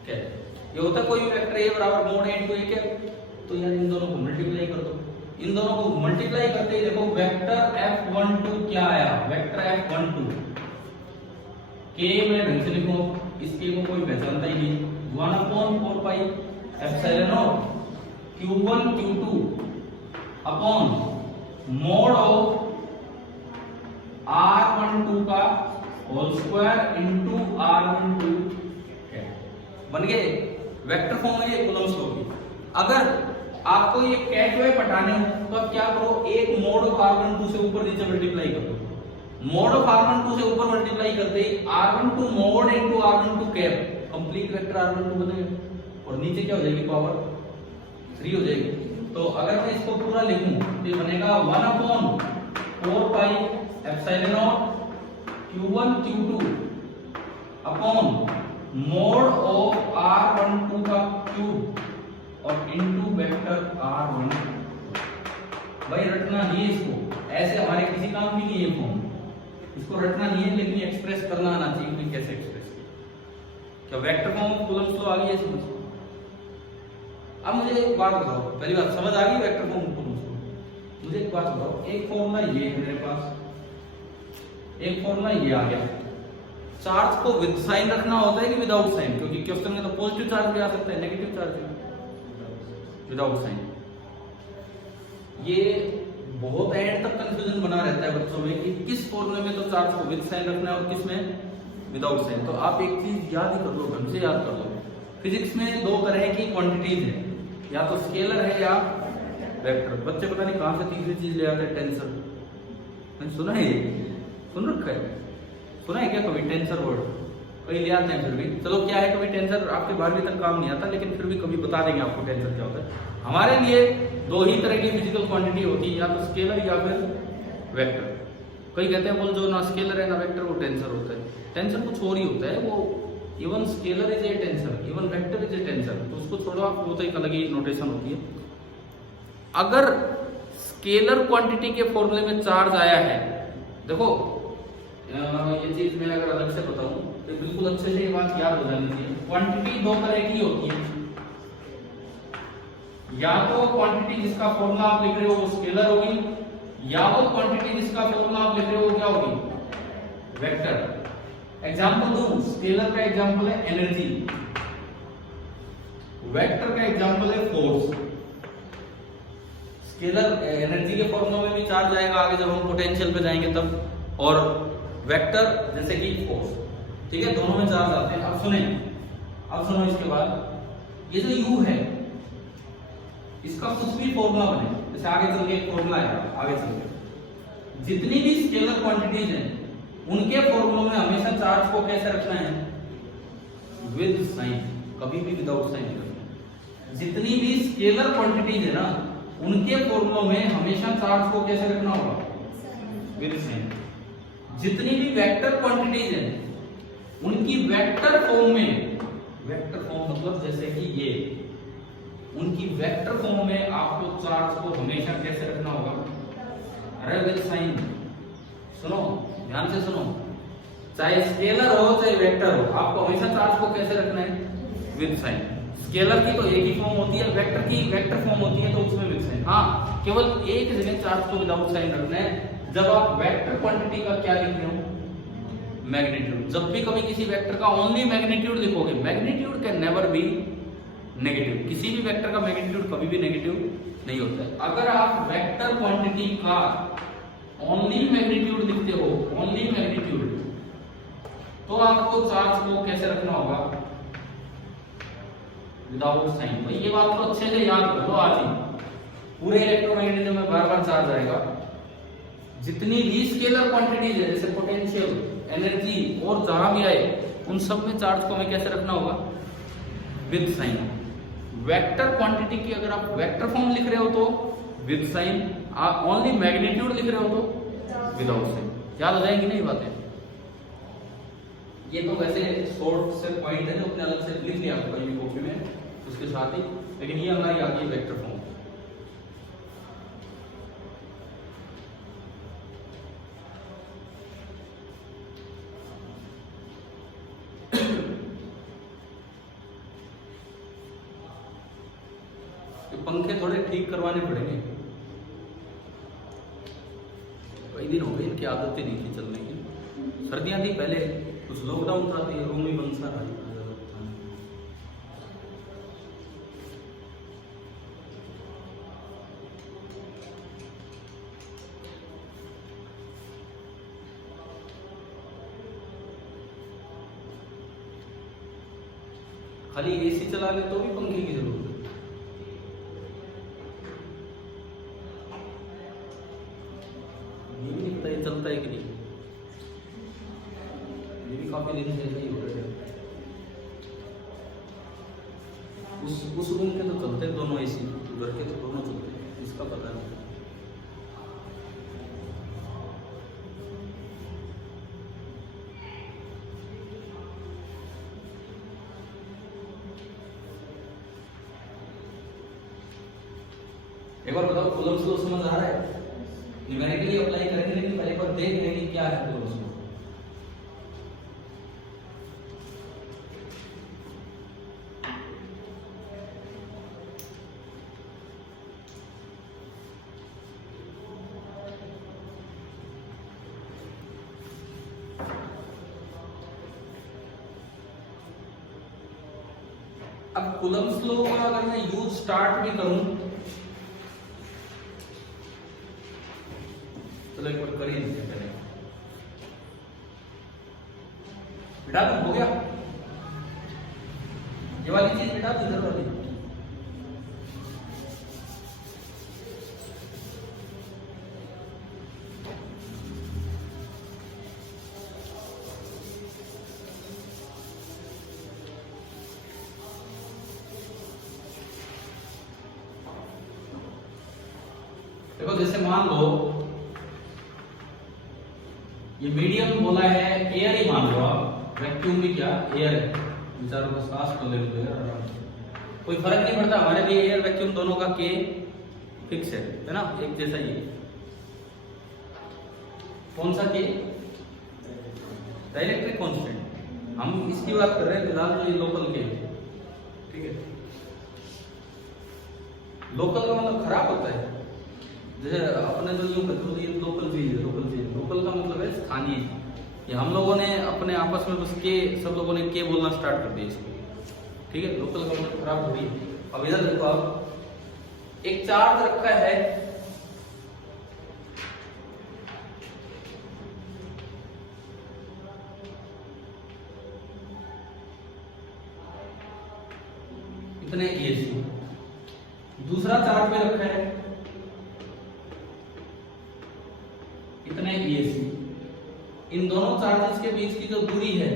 क्या, ये होता है कोई भी वेक्टर ए बराबर मोड ए इनटू ए क्या, तो यार इन दोनों को मल्टीप्लाई कर दो। इन दोनों को मल्टीप्लाई करते ही देखो वेक्टर F12 क्या आया, वेक्टर F12 के मैं ढंग से लिखूं, इसके को कोई पहचानता ही नहीं, 1/4 pi epsilon not Q1 Q2 upon mode of R12 का होल स्क्वायर इनटू R12 बन गए वेक्टर फॉर्म है ये कूलम्ब्स लॉ की। अगर आपको ये कैट वेव हटाने हो तो आप क्या करो, एक मोड ऑफ R12 से ऊपर नीचे मल्टीप्लाई कर दो। मोड ऑफ R12 से ऊपर मल्टीप्लाई करते ही R12 mode into R12 cap, complete vector R12 बनेगा, और नीचे क्या हो जाएगी पावर 3 हो जाएगी। तो अगर मैं इसको पूरा लिखूं तो ये बनेगा 1/4πε0 Q1 Q2 upon mode of R12 का क्यूब और इनटू वेक्टर R1। भाई रटना नहीं है इसको, ऐसे हमारे किसी काम की नहीं है फॉर्म, इसको रटना नहीं है, लेकिन एक्सप्रेस करना आना चाहिए कि कैसे एक्सप्रेस किया। क्या vector form of Coulomb law आ गई है समझ? अब मुझे एक बात बताओ, पहली बात समझ आ गई vector form of Coulomb law? मुझे एक बात बताओ, एक फॉर्मूला ये है मेरे पास, एक फॉर्मूला ये आ गया। चार्ज को विद साइन रखना होता है कि विदाउट साइन? क्योंकि क्वेश्चन में तो पॉजिटिव चार्ज भी आ सकता है, नेगेटिव चार्ज भी, विदाउट साइन। ये बहुत एंड तक कंफ्यूजन बना रहता है बच्चों में कि किस फॉर्मूले में तो चार्ज को विद साइन रखना है और किस में विदाउट साइन। तो आप एक चीज याद ही कर लो, ढंग से याद कर लो। फिजिक्स में दो तरह की क्वांटिटीज है, या तो स्केलर है या वेक्टर। बच्चे पता नहीं कहां से तीसरी चीज ले आते हैं, टेंसर। मैंने सुना है, सुन रखा है, सुना है क्या कभी टेंसर वर्ड? कहीं ले आते हैं फिर भी। चलो क्या है, कभी टेंसर आपके 12वीं तक काम नहीं आता, लेकिन फिर भी कभी बता देंगे आपको टेंसर क्या होता है। हमारे लिए दो ही तरह की फिजिकल क्वांटिटी होती है, या तो स्केलर या फिर वेक्टर। कई कहते हैं बोल जो ना स्केलर है ना वेक्टर वो टेंसर होता है। टेंसर कुछ और ही होता है, वो even scalar is a tensor, even vector is a tensor. तो उसको छोड़ो आप, वो तो एक अलग ही नोटेशन होती है। अगर स्केलर क्वांटिटी के फॉर्मूले में चार्ज आया है, देखो ये चीज मैं अगर अलग से बताऊं तो बिल्कुल अच्छे से ये बात याद हो जानी चाहिए। क्वांटिटी दो तरह की होती है, या तो क्वांटिटी जिसका फॉर्मूला आप लिख रहे हो वो स्केलर होगी, या वो क्वांटिटी जिसका फॉर्मूला आप लिख रहे हो वो क्या होगी, वेक्टर। एग्जांपल दूं, स्केलर का एग्जांपल है एनर्जी, वेक्टर का एग्जांपल है फोर्स। स्केलर एनर्जी के फॉर्मूला में भी चार्ज आएगा आगे जब हम पोटेंशियल पे जाएंगे तब, और वेक्टर जैसे कि फोर्स, ठीक है, दोनों में चार्ज आते हैं। अब सुनो इसके बाद ये जो U है इसका कुछ भी फॉर्मूला बने, जैसे आगे चल के एक फॉर्मूला आएगा, आगे चल के जितनी भी स्केलर क्वांटिटीज हैं उनके फॉर्मूलों में हमेशा चार्ज को कैसे रखना है, विद साइन, कभी भी विदाउट साइन नहीं रखना। जितनी भी स्केलर क्वांटिटीज है ना उनके फॉर्मूलों में हमेशा चार्ज को कैसे रखना होगा, विद साइन। जितनी भी वेक्टर क्वांटिटीज हैं उनकी वेक्टर फॉर्म में, वेक्टर फॉर्म मतलब जैसे कि ये, उनकी वेक्टर फॉर्म में आपको चार्ज को हमेशा कैसे रखना होगा, अरे विद साइन। सुनो ध्यान से सुनो, चाहे स्केलर हो चाहे वेक्टर हो, आपको हमेशा चार्ज को कैसे रखना है, विद साइन। स्केलर की तो एक ही फॉर्म होती है, वेक्टर की वेक्टर फॉर्म होती है तो उसमें विद साइन। हाँ, केवल एक जगह चार्ज को विदाउट साइन रखना है, जब आप वेक्टर क्वांटिटी का क्या लिख रहे हो, मैग्नीट्यूड। जब भी कभी किसी वेक्टर का ओनली मैग्नीट्यूड लिखोगे, magnitude can never be negative, किसी भी वेक्टर का मैग्नीट्यूड कभी भी नेगेटिव नहीं होता है। अगर आप वेक्टर क्वांटिटी का ओनली मैग्नीट्यूड लिखते हो, ओनली मैग्नीट्यूड, तो आपको चार्ज को कैसे रखना होगा, विदाउट साइन। तो ये बात को अच्छे से याद कर लो आज ही, पूरे इलेक्ट्रोमैग्नेटिज्म में बार बार चार्ज आएगा। जितनी भी स्केलर क्वांटिटीज है जैसे पोटेंशियल, एनर्जी और जहां भी आए उन सब में चार्ज को हमें कैसे रखना होगा, विद साइन। वेक्टर क्वांटिटी की अगर आप वेक्टर फॉर्म लिख रहे हो तो विद साइन, आप ओनली मैग्नीट्यूड लिख रहे हो तो विदाउट साइन। याद हो जाएंगी नहीं बातें? ये तो वैसे शॉर्ट से पॉइंट है जो अपने अलग से लिख लिया आपको कहीं कॉपी में उसके साथ ही, लेकिन ये हमारी आती है वेक्टर फॉर्म। पंखे थोड़े ठीक करवाने पड़ेंगे, कई दिन हो गए इनकी आदत ही नहीं थी चलने की। सर्दियां थी पहले, कुछ लॉकडाउन था तो ये रूम ही बंद सा रहा। खाली एसी चला ले तो भी पंखे की जरूरत है। चलता है कि नहीं, ये भी काफी दिन से नहीं हो रहा है। उस रूम के तो चलते हैं दोनों एसी। उधर के तो दोनों चलते हैं, इसका पता नहीं। एक बार बताओ कूलम्स लॉ समझ आ रहा है? न्यूमेरिकली अप्लाई करेंगे लेकिन पहले एक बार देख लेंगे क्या है कूलम्स लॉ। अब कूलम्स लॉ का अगर मैं यूज स्टार्ट भी करूं, चलो एक बार करिए पहले। बेटा तो हो गया, ये वाली चीज बेटा तो इधर वाली। देखो जैसे मान लो ये मीडियम बोला है, एयर ही मान लो आप, वैक्यूम भी क्या एयर है, बेचारों को सांस तो ले लो यार आराम से, कोई फर्क नहीं पड़ता हमारे लिए, एयर वैक्यूम दोनों का के फिक्स है ना, एक जैसा ही है। कौन सा के? डायरेक्ट्रिक कांस्टेंट, हम इसकी बात कर रहे हैं फिलहाल जो ये लोकल के, ठीक है। लोकल का मतलब खराब होता है, जैसे अपने जो यूं कहते हैं ये लोकल चीज है, लोकल चीज, लोकल का मतलब है स्थानीय। ये हम लोगों ने अपने आपस में बस के, सब लोगों ने के बोलना स्टार्ट कर दिया इसको, ठीक है। लोकल का मतलब खराब हो रही है। अब इधर देखो आप, एक चार्ज रखा है, इतने एसी, दूसरा चार्ज पे रखा है इतने EAC। इन दोनों चार्जेस के बीच की जो दूरी है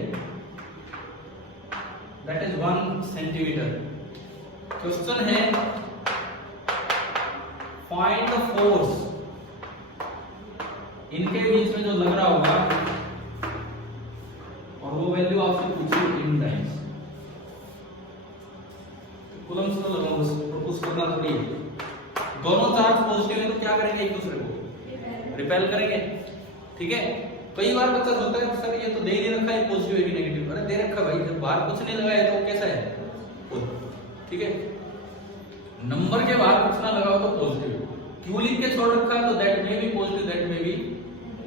दैट इज 1 सेंटीमीटर। क्वेश्चन है फाइंड द फोर्स, इनके बीच में जो लग रहा होगा, और वो वैल्यू आपसे पूछी इन टाइम्स। कूलम्स लॉ लगाओ, बस प्रपोज करना थोड़ी है। दोनों चार्ज पॉजिटिव है तो क्या करेंगे, एक दूसरे को रिपेल करेंगे, ठीक है। कई बार बच्चा सोचता है सर ये तो दे ही नहीं रखा है पॉजिटिव है कि नेगेटिव, अरे दे रखा भाई, जब बाहर कुछ नहीं लगाया तो कैसा है, ठीक है। नंबर के बाहर कुछ ना लगाओ तो पॉजिटिव, क्यू लिख के छोड़ रखा है तो दैट में बी पॉजिटिव, दैट में बी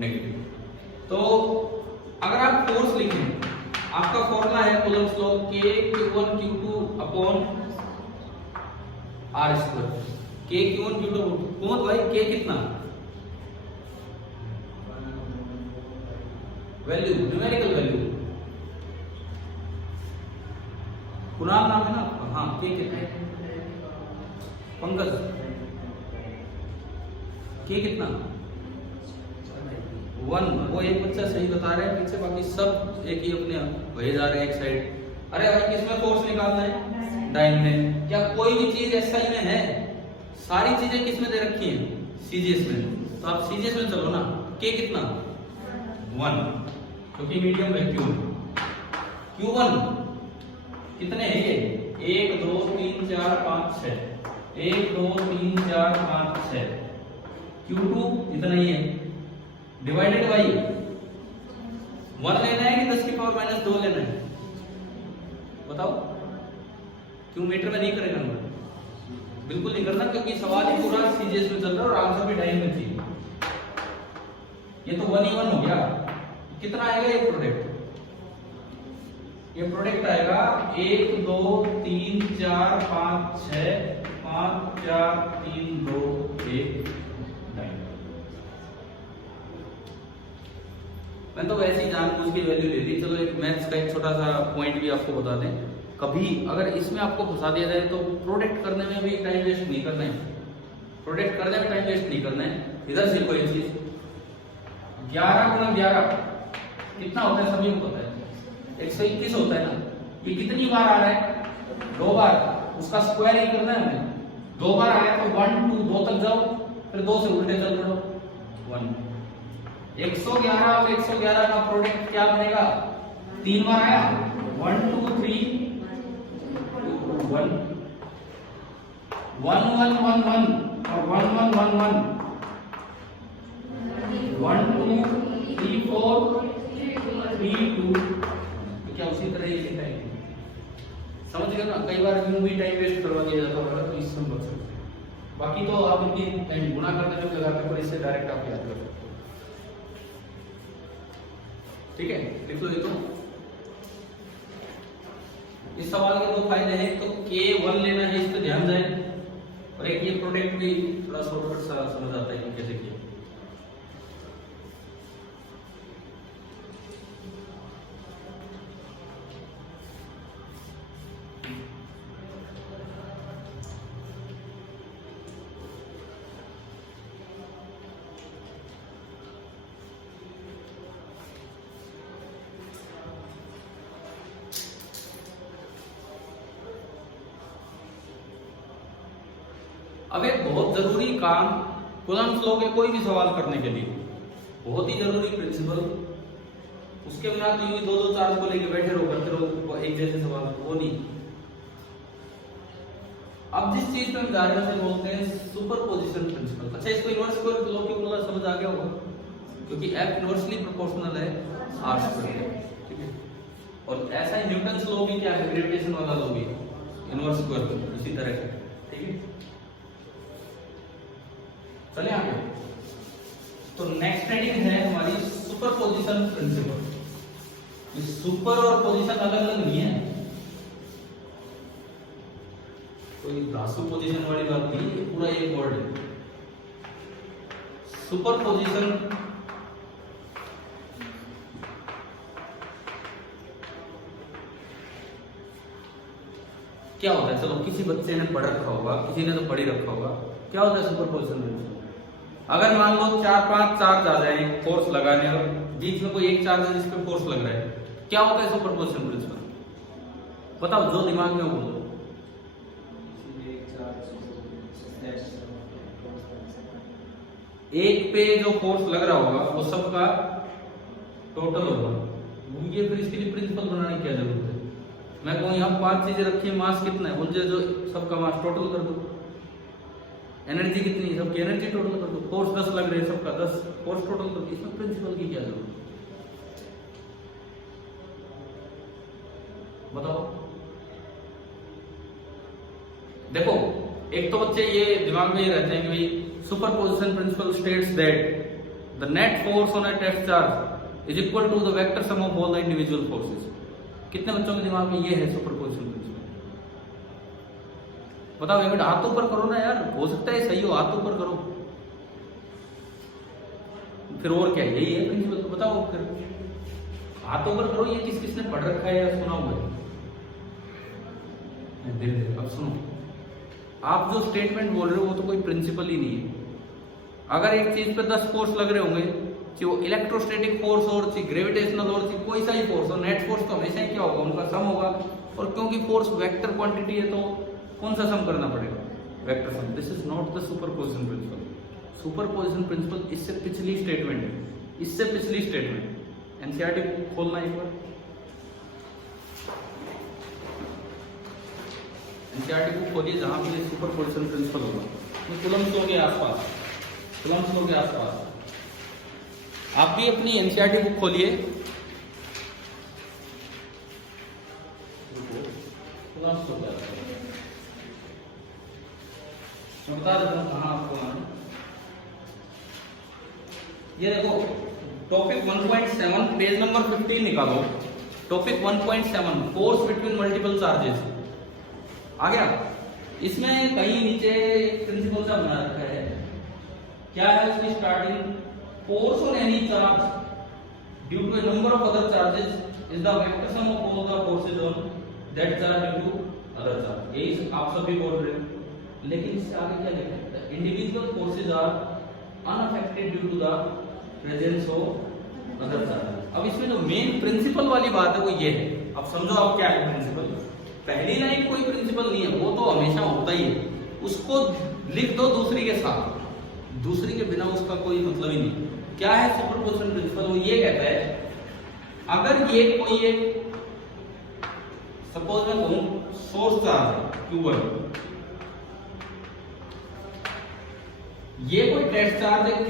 नेगेटिव। तो अगर आप फोर्स लिखें, आपका फॉर्मूला है Coulomb's law K Q1 Q2 upon R square. K Q1 Q2 कौन भाई, K कितना, वैल्यू, न्यूमेरिकल वैल्यू। कुणाल नाम है ना, हाँ के कितना है, पंकज के कितना 1, वो एक बच्चा सही बता रहा है पीछे, बाकी सब एक ही अपने भरे जा रहे हैं एक साइड। अरे भाई किसमें फोर्स निकालना है, डाइन में। क्या कोई भी चीज SI में है, सारी चीजें किसमें दे रखी हैं, CGS में, तो आप CGS में चलो ना। के कितना 1, क्योंकि मीडियम वैक्यूम। Q1 कितने हैं ये, 1 2 3 4 5 6, 1 2 3 4 5 6। Q2 इतना ही है, डिवाइडेड बाई 1 लेना है कि 10 की पावर -2 लेना है, बताओ। क्यों मीटर में नहीं करेगा नंबर, बिल्कुल नहीं करना, क्योंकि सवाल ही पूरा CGS में चल रहा है और आंसर भी डाइन में चाहिए। ये तो 1 ही 1 हो गया। कितना आएगा ये प्रोडक्ट, ये प्रोडक्ट आएगा 1 2 3 4 5 6 5 4 3 2 1 9। मैं तो वैसे ही जानबूझ के वैल्यू ले ली। चलो एक मैथ्स का एक छोटा सा पॉइंट भी आपको बता दें, कभी अगर इसमें आपको फंसा दिया जाए तो प्रोडक्ट करने में भी टाइम वेस्ट नहीं करना है, प्रोडक्ट करने में टाइम वेस्ट नहीं करना है। इधर से कोई चीज 11 गुना 11 कितना होता है, सभी को पता है 121 होता है ना। ये कितनी बार आ रहा है, 2 बार, उसका स्क्वायर ही करना है हमें, 2 बार आया तो 1 2 2 तक जाओ, फिर 2 से उल्टे चल पड़ो 1। 111 और 111 का प्रोडक्ट क्या बनेगा? 3 बार आया 1 2 3 1 1 1 1 1 और 1 1 1 1 1 2 3 4 3 2। क्या उसी तरह ही लिखाएंगे? समझ गए ना? कई बार यूं भी टाइम वेस्ट करवा दिया जाता होगा, तो इससे बच सकते हैं। बाकी तो आप इनकी टाइम गुणा करने जो लगाते पर इससे डायरेक्ट आप याद कर सकते हो। ठीक है, लिख लो देखो। इस सवाल के 2 फायदे हैं, तो K1 लेना है, इस पे ध्यान जाए, और एक ये प्रोडक्ट भी थोड़ा शॉर्टकट सा समझ आता है कैसे किया। अब एक बहुत जरूरी काम कूलम्ब्स लॉ के कोई भी सवाल करने के लिए बहुत ही जरूरी प्रिंसिपल, उसके बिना तो यूं 2-2 चार्ज को लेके बैठे रहो, करते रहो एक जैसे सवाल, वो नहीं। अब जिस चीज पे हम जा रहे हैं उसे बोलते हैं सुपरपोजिशन प्रिंसिपल। अच्छा, इसको इनवर्स स्क्वायर लॉ की फॉर्मूला समझ आ गया होगा, क्योंकि F इनवर्सली प्रोपोर्शनल है R स्क्वायर। ठीक है, और ऐसा ही न्यूटन्स लॉ भी क्या है, ग्रेविटेशन वाला लॉ भी इनवर्स स्क्वायर इसी तरह का। ठीक है, चले आगे। तो नेक्स्ट हेडिंग है हमारी सुपरपोजिशन प्रिंसिपल। सुपर और पोजीशन अलग अलग नहीं है, कोई धासु पोजीशन वाली बात नहीं, ये पूरा एक वर्ड है। सुपरपोजिशन क्या होता है? चलो, किसी बच्चे ने पढ़ रखा होगा, किसी ने तो पढ़ ही रखा होगा। क्या होता है सुपरपोजिशन प्रिंसिपल? अगर मान लो 4-5 चार्ज आ जाए फोर्स लगाने, और बीच में कोई एक चार्ज है जिस पे फोर्स लग रहा है, क्या होता है सुपरपोजिशन प्रिंसिपल? बताओ, जो दिमाग में हो बोलो। एक पे जो फोर्स लग रहा होगा वो सबका टोटल होगा। ये फिर इसके लिए प्रिंसिपल बनाने की क्या जरूरत है? मैं कहूँ यहाँ 5 चीजें रखी है, मास कितना है, मुझे जो सबका मास टोटल कर दो। एनर्जी कितनी है, सबकी एनर्जी टोटल कर दो। फोर्स 10 लग रहे हैं, सबका 10 फोर्स टोटल कर दो। इसमें प्रिंसिपल की क्या जरूरत है? बताओ। देखो, एक तो बच्चे ये दिमाग में ये रहते हैं कि भाई superposition principle states that the net force on a test charge is equal to the vector sum of all the individual forces. कितने बच्चों के दिमाग में ये है सुपरपोजिशन प्रिंसिपल? बताओ, एक मिनट हाथ ऊपर करो ना यार, हो सकता है सही हो, हाथ ऊपर करो। फिर और क्या, यही है प्रिंसिपल? बताओ, फिर हाथ ऊपर करो। ये किसने पढ़ रखा है या सुना हुआ है? अब सुनो, आप जो स्टेटमेंट बोल रहे हो वो तो कोई प्रिंसिपल ही नहीं है। अगर एक चीज पे 10 फोर्स लग रहे होंगे, चाहे वो इलेक्ट्रोस्टैटिक फोर्स और चाहे ग्रेविटेशनल और चाहे कोई सा ही फोर्स हो, नेट फोर्स तो हमेशा ही क्या होगा, उनका सम होगा। और क्योंकि फोर्स वेक्टर क्वांटिटी है, तो कौन सा सम करना पड़ेगा? Vector sum. This is not the superposition principle. Superposition principle इससे पिछली स्टेटमेंट है, इससे पिछली स्टेटमेंट। एनसीईआरटी खोलना एक बार, एनसीईआरटी को खोलिए जहां पे सुपरपोजिशन प्रिंसिपल होगा। तो कूलम्ब्स लॉ के आसपास, कूलम्ब्स लॉ के आसपास आप भी अपनी एनसीईआरटी बुक खोलिए। कूलम्ब्स लॉ के आसपास मैं बता देता हूं कहां आपको आना है। ये देखो, टॉपिक 1.7 पेज नंबर 15 निकालो। Topic 1.7 force between multiple charges आ गया। इसमें कहीं नीचे एक प्रिंसिपल सा बना रखा है। क्या है उसकी starting? Force on any charge due to a number of other charges is the vector sum of all the forces on that charge due to other charge. यही आप सभी बोल रहे हैं, लेकिन इससे आगे क्या लिखा है? The individual forces are unaffected due to the presence of other charges. अब इसमें जो मेन प्रिंसिपल वाली बात है वो ये है। अब समझो आप क्या है प्रिंसिपल। पहली लाइन कोई प्रिंसिपल नहीं है, वो तो हमेशा होता ही है। उसको लिख दो दूसरी के साथ, दूसरी के बिना उसका कोई मतलब ही नहीं। क्या है सुपरपोजिशन प्रिंसिपल? वो ये कहता है अगर ये कोई एक सपोज मैं कहूं सोर्स चार्ज है Q1, ये कोई टेस्ट चार्ज है Q,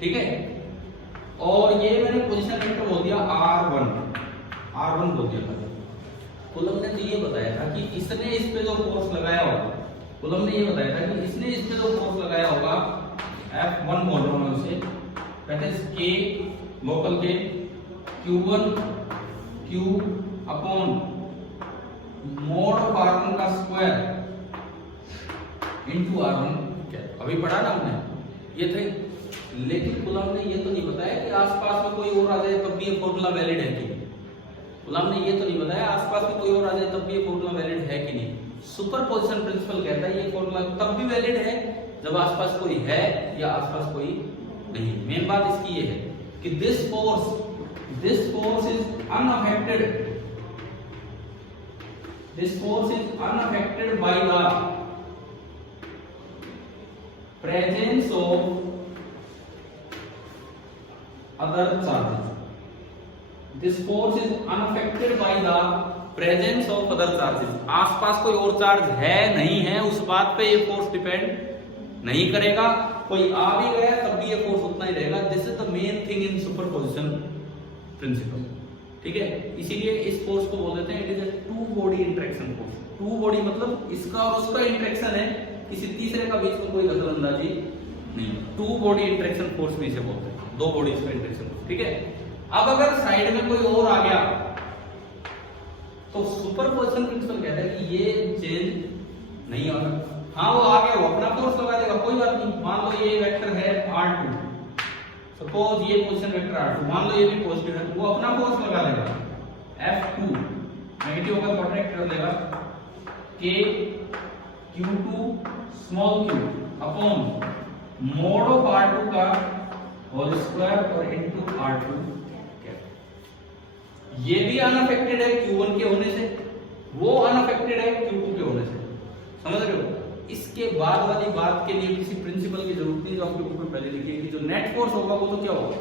ठीक है, और ये मैंने पोजीशन वेक्टर बोल दिया R1 बोल दिया। कूलम ने तो ये बताया था कि इसने इस पे जो फोर्स लगाया होगा, कूलम ने ये बताया था कि इसने इस पे जो फोर्स लगाया होगा F1 बोल रहा हूं मैं उसे, दैट इज K लोकल के Q1 Q upon mode of R1 का स्क्वायर इनटू R1। अभी पढ़ा ना हमने ये थे, लेकिन गुलाम ने ये तो नहीं बताया कि आसपास में कोई और आ जाए तब भी ये फॉर्मूला वैलिड है कि नहीं। गुलाम ने ये तो नहीं बताया आसपास में कोई और आ जाए तब भी ये फॉर्मूला वैलिड है कि नहीं। सुपरपोजिशन प्रिंसिपल कहता है ये फॉर्मूला तब भी वैलिड है जब आसपास कोई है या आसपास कोई नहीं। मेन बात इसकी ये है कि this force is unaffected by the presence of other charges. This force is unaffected by the presence of other charges. आसपास कोई और चार्ज है नहीं है उस बात पे ये फोर्स डिपेंड नहीं करेगा। कोई आ भी गया तब भी ये फोर्स उतना ही रहेगा। This is the main thing in superposition principle, ठीक है। इसीलिए इस फोर्स को बोल देते हैं it is a two body interaction force. Two body मतलब इसका और उसका इंटरेक्शन है, किसी तीसरे का बीच में कोई दखल अंदाजी नहीं। टू बॉडी इंटरेक्शन फोर्स भी इसे बोलते हैं, दो बॉडीज का इंटरेक्शन, ठीक है। अब अगर साइड में कोई और आ गया तो सुपरपोजिशन प्रिंसिपल कहता है कि ये चेंज नहीं होगा। हाँ वो आ गया, वो अपना फोर्स लगा देगा, कोई बात नहीं। मान लो ये वेक्टर है R2, सपोज ये पोजीशन वेक्टर R2, मान लो ये भी पॉजिटिव है, वो अपना फोर्स लगा देगा F2, नेगेटिव होगा तो अट्रैक्ट कर देगा K Q2 small q upon mode of R2 का होल स्क्वायर और इनटू R2। ये भी अनअफेक्टेड है Q1 के होने से, वो अनअफेक्टेड है Q2 के होने से, समझ रहे हो। इसके बाद वाली बात के लिए किसी प्रिंसिपल की जरूरत नहीं, जो आपके बुक में पहले लिखी है कि जो नेट फोर्स होगा वो तो क्या होगा,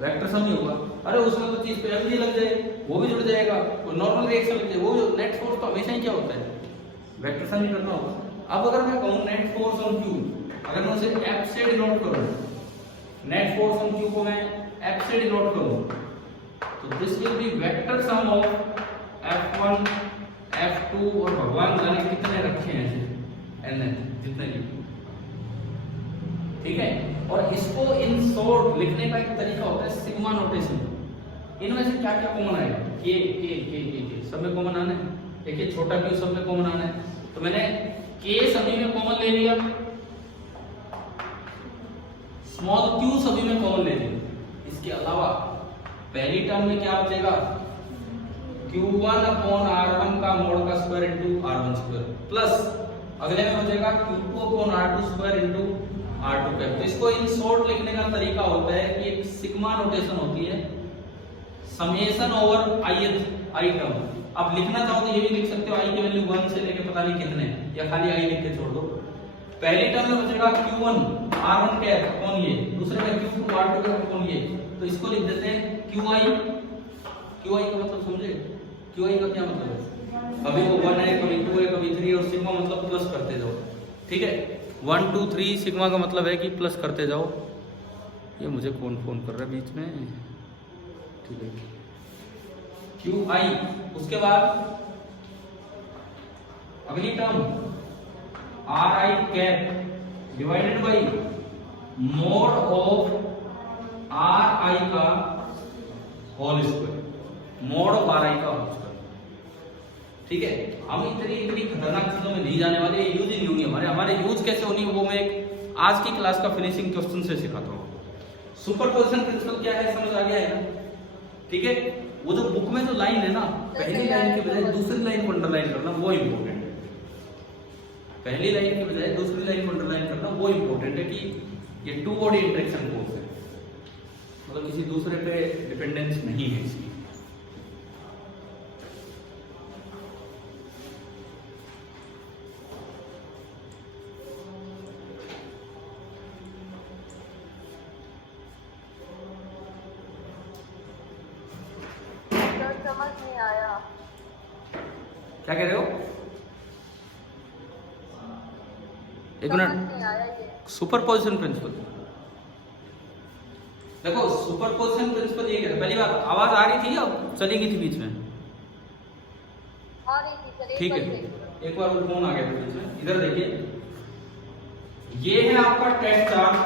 वेक्टर सम ही होगा। अरे उसमें तो चीज पे एफ लग जाए, वो भी जुड़ जाएगा, कोई नॉर्मल रिएक्शन लग जाए, वो नेट फोर्स तो हमेशा ही क्या होता है, वेक्टर सम ही करना होगा। अब अगर मैं कहूं नेट फोर्स ऑन Q, अगर मैं उसे F से डिनोट करूं, नेट फोर्स ऑन Q को मैं F से डिनोट करूं, तो this will be vector sum of F1 F2 और भगवान जाने कितने रखे हैं n जितने भी, ठीक है। और इसको इन शॉर्ट लिखने का एक तरीका होता है सिग्मा नोटेशन। इनमें से क्या क्या कॉमन आएगा, के सब में कॉमन आना है, एक ये छोटा q सब में कॉमन आना है, तो मैंने k सभी में कॉमन ले लिया, स्मॉल q सभी में कॉमन ले लिया। इसके अलावा पहली टर्म में क्या बचेगा, Q1 अपॉन R1 का मोड का square into R1 square, plus अगले में बचेगा Q2 upon R2 square into R2 cap. तो इसको इन शॉर्ट लिखने का तरीका होता है कि एक सिग्मा नोटेशन होती है, समेशन ओवर आई टर्म। आप लिखना चाहो तो ये भी लिख सकते हो, आई की वैल्यू 1 से लेके पता नहीं कितने, या खाली आई लिख के छोड़ दो। पहली टर्म में बचेगा Q1 R1 कैप अपॉन ये, दूसरे में Q2 R2 कैप अपॉन ये, तो इसको लिख देते हैं QI का मतलब समझे, QI का क्या मतलब है, कभी वो 1 है, कभी 2 है, कभी 3, और सिग्मा मतलब प्लस करते जाओ, ठीक है। 1 2 3 सिग्मा का मतलब है कि प्लस करते जाओ। ये मुझे कौन फोन कर रहा है बीच में, ठीक है। QI, उसके बाद अगली term RI cap divided by mod of RI का whole square, mod of RI का होल स्क्वायर, ठीक है। हम इतनी खतरनाक चीजों में नहीं जाने वाले, यूज ही नहीं होंगी हमारे यूज कैसे होनी वो मैं एक आज की क्लास का फिनिशिंग क्वेश्चन से सिखाता हूँ। सुपरपोजिशन प्रिंसिपल क्या है समझ आ गया है ना, ठीक है। वो जो बुक में जो लाइन है ना, पहली लाइन के बजाय दूसरी लाइन को अंडरलाइन करना वो इंपॉर्टेंट है, पहली लाइन के बजाय दूसरी लाइन को अंडरलाइन करना वो इंपॉर्टेंट है कि ये टू बॉडी इंटरेक्शन फोर्स है, मतलब किसी दूसरे पे डिपेंडेंस नहीं है इसकी। समझ नहीं आया। क्या कह रहे हो? एक समझ मिनट। नहीं आया ये। सुपरपोजिशन प्रिंसिपल, देखो सुपरपोजिशन प्रिंसिपल ये कहता है, पहली बात आवाज आ रही थी या चली गई थी बीच में? आ रही थी सर, ठीक एक है, बार देखिए। एक बार वो फोन आ गया था बीच में। इधर देखिए, ये है आपका टेस्ट चार्ज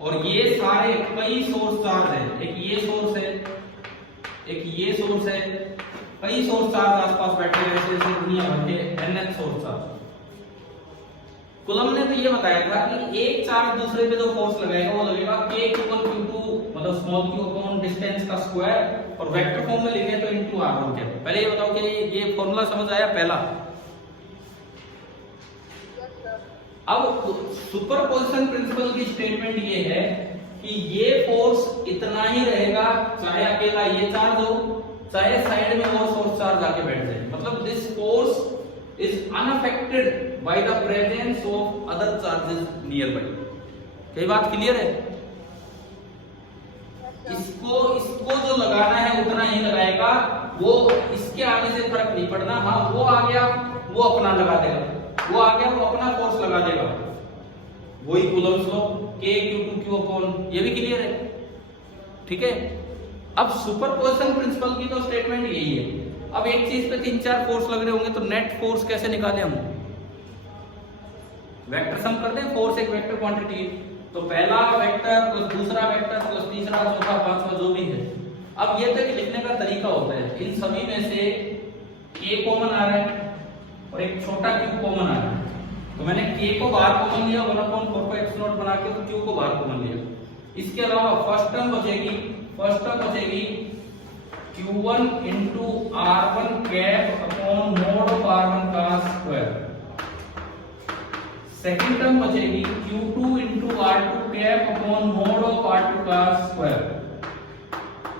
और ये सारे कई सोर्स चार्ज है। एक ये सोर्स है, एक ये सोर्स है, कई सोर्स चार्ज आसपास बैठे हैं ऐसे ऐसे दुनिया भर के nth सोर्स चार्ज। कुलम ने तो ये बताया था कि एक चार्ज दूसरे पे जो फोर्स लगाएगा वो लगेगा k q1 q2 मतलब स्मॉल q अपॉन डिस्टेंस का स्क्वायर, और वेक्टर फॉर्म में लिखे तो इनटू r1 क्या। पहले ये बताओ कि ये फॉर्मूला समझ आया पहला? Yes sir. अब सुपरपोजिशन प्रिंसिपल की स्टेटमेंट ये है कि ये फोर्स इतना ही रहेगा चाहे अकेला ये चार्ज हो, चाहे साइड में और सोर्स चार्ज आके बैठ जाए। मतलब this force is unaffected by the presence of other charges near by. क्या बात क्लियर है? इसको जो लगाना है उतना ही लगाएगा, वो इसके आने से फर्क नहीं पड़ना। हाँ वो आ गया वो अपना लगा देगा, वो आ गया वो अपना फोर्स लगा देगा, वही Coulomb's law k q2 q upon, ये भी क्लियर है? ठीक है। अब सुपरपोजिशन प्रिंसिपल की तो स्टेटमेंट यही है। अब एक चीज पे 3-4 फोर्स लग रहे होंगे तो नेट फोर्स कैसे निकालें हम? वेक्टर सम करते हैं, फोर्स एक वेक्टर क्वांटिटी है, तो पहला वेक्टर प्लस दूसरा वेक्टर प्लस तीसरा चौथा पांचवा जो भी है। अब ये तक लिखने का तरीका होता है, इन सभी में से k कॉमन आ रहा है और एक छोटा q कॉमन आ रहा है, तो मैंने k को बाहर कॉमन लिया 1/4 को x नॉट बना के, तो q को बाहर कॉमन लिया। इसके अलावा फर्स्ट टर्म बचेगी q1 into r1 cap upon mode of r1 का स्क्वायर। सेकंड टर्म बचेगी q2 into r2 cap upon mode of r2 का स्क्वायर।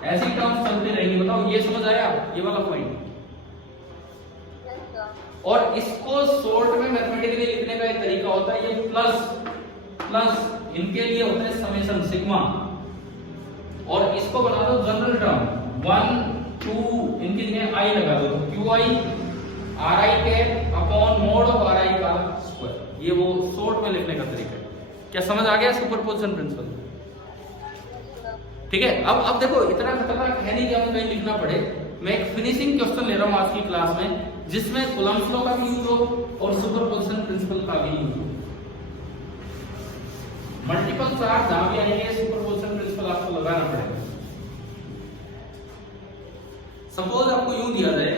ऐसी टर्म्स चलती रहेंगी। बताओ ये समझ आया ये वाला पॉइंट? Yes sir. और इसको शॉर्ट में मैथमेटिकली लिखने का एक तरीका होता है, ये प्लस इनके लिए होता है समेशन सिग्मा, और इसको बना दो जनरल टर्म 1 2 इनकी जगह i लगा दो, तो qi ri cap upon mode of ri का स्क्वायर। ये वो शॉर्ट में लिखने का तरीका है। क्या समझ आ गया सुपरपोजिशन प्रिंसिपल? ठीक है। अब देखो इतना खतरनाक है नहीं कि हमें कहीं लिखना पड़े। मैं एक फिनिशिंग क्वेश्चन ले रहा हूं आज की क्लास में, जिसमें कूलम्स लॉ का भी यूज हो और सुपरपोजिशन प्रिंसिपल का भी यूज हो। मल्टीपल चार्ज जहां भी आएंगे सुपरपोजिशन प्रिंसिपल आपको लगाना पड़ेगा। सपोज आपको यूं दिया जाए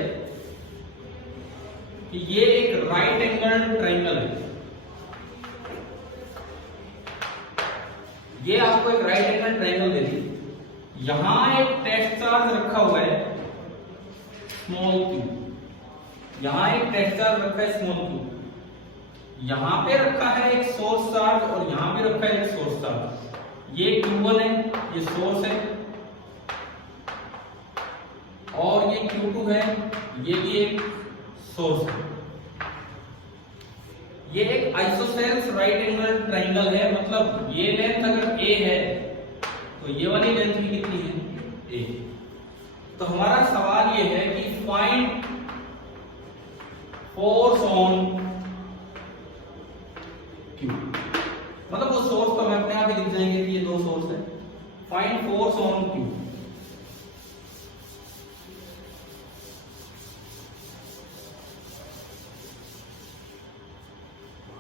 कि ये एक राइट एंगल ट्रायंगल है, ये आपको एक राइट एंगल ट्रायंगल दे दी, यहां एक टेस्ट चार्ज रखा हुआ है स्मॉल q, यहां एक टेस्ट चार्ज रखा है स्मॉल q, यहां पे रखा है एक सोर्स चार्ज और यहां पे रखा है एक सोर्स चार्ज। ये q1 है, ये सोर्स है, और ये q2 है, ये भी एक सोर्स है। ये एक आइसोसेल्स राइट एंगल ट्रायंगल है, मतलब ये लेंथ अगर a है तो ये वाली लेंथ भी कितनी है? a। तो हमारा सवाल ये है कि फाइंड फोर्स ऑन q, मतलब वो सोर्स तो हम अपने आप ही लिख जाएंगे कि ये दो सोर्स है। Find force on q।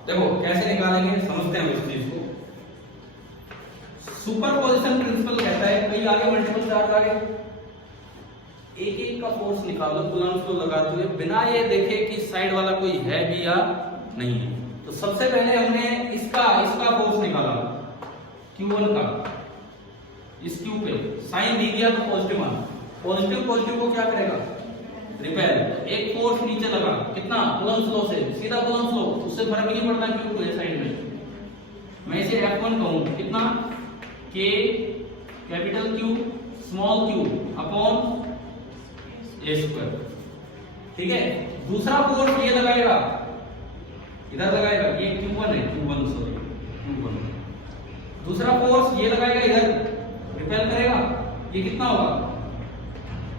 देखो कैसे निकालेंगे, समझते हैं इस चीज को। सुपरपोजिशन प्रिंसिपल कहता है कई आगे मल्टीपल चार्ज आ गए, एक एक का फोर्स निकालो कूलम्स लॉ लगाते हुए, बिना ये देखे कि साइड वाला कोई है भी या नहीं है। तो सबसे पहले हमने इसका फोर्स निकाला q1 का, इस q पे साइन दी दिया तो पॉजिटिव आना, पॉजिटिव को क्या करेगा? रिपेल। एक फोर्स नीचे लगा, कितना? कूलम्स लॉ से, सीधा कूलम्स लॉ, उससे फर्क नहीं पड़ता q2 है साइड में। मैं इसे F1 कहूं, कितना? k capital Q small q upon a square. ठीक है। दूसरा फोर्स ये लगाएगा, इधर लगाएगा, ये q1 है, q1। दूसरा फोर्स ये लगाएगा इधर, रिपेल करेगा, ये कितना होगा?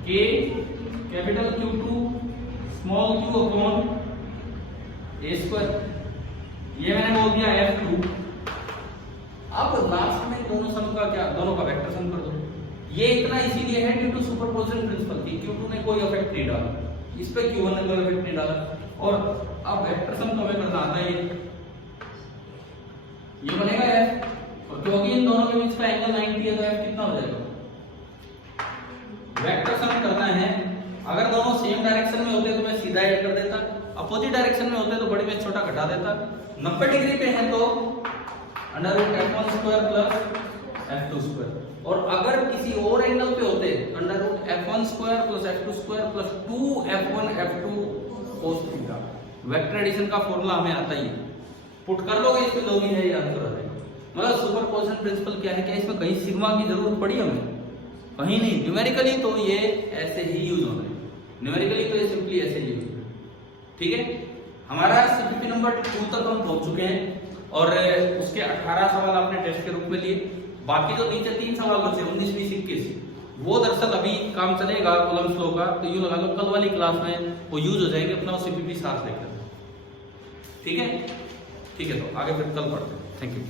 K capital Q2 small q upon a square, ये मैंने बोल दिया F2। अब लास्ट में दोनों सम का क्या, दोनों का वेक्टर सम कर दो। ये इतना इसीलिए है ड्यू टू सुपरपोजिशन प्रिंसिपल की Q2 ने कोई इफेक्ट नहीं डाला, इस पे Q1 ने कोई इफेक्ट नहीं डाला। और अब वेक्टर सम तो हमें करना आता है, ये बनेगा F, और क्योंकि इन दोनों के बीच का एंगल 90 है तो F कितना हो जाएगा। वेक्टर सम करना है, अगर दोनों सेम डायरेक्शन में होते तो मैं सीधा ऐड कर देता, अपोजिट डायरेक्शन में होते तो बड़े में छोटा घटा देता। 90 डिग्री पे है तो under root f1 square plus f2 square, और अगर किसी और एंगल पे होते under root f1 square plus f2 square plus 2f1 f2 cos theta. Vector addition का फॉर्मूला हमें आता ही है, पुट कर लोगे इसमें दो ही है, ये आंसर आ जाएगा। मतलब सुपरपोजिशन प्रिंसिपल क्या है, क्या इसमें कहीं सिग्मा की जरूरत पड़ी हमें, कहीं नहीं। न्यूमेरिकली तो ये ऐसे ही यूज होना है, न्यूमेरिकली तो ये सिंपली ऐसे ही यूज होना है। ठीक है, हमारा सीपीपी नंबर 2 तक हम पहुंच चुके हैं और उसके 18 सवाल आपने टेस्ट के रूप में लिए। बाकी तो नीचे 3 सवाल बचे 19, 20, 21, वो दरअसल अभी काम चलेगा कॉलम्स लो का, तो यूं लगा लो कल वाली क्लास में वो यूज हो जाएंगे, अपना सीपीपी साथ लेकर। ठीक है, तो आगे फिर कल पढ़ते हैं। Thank you.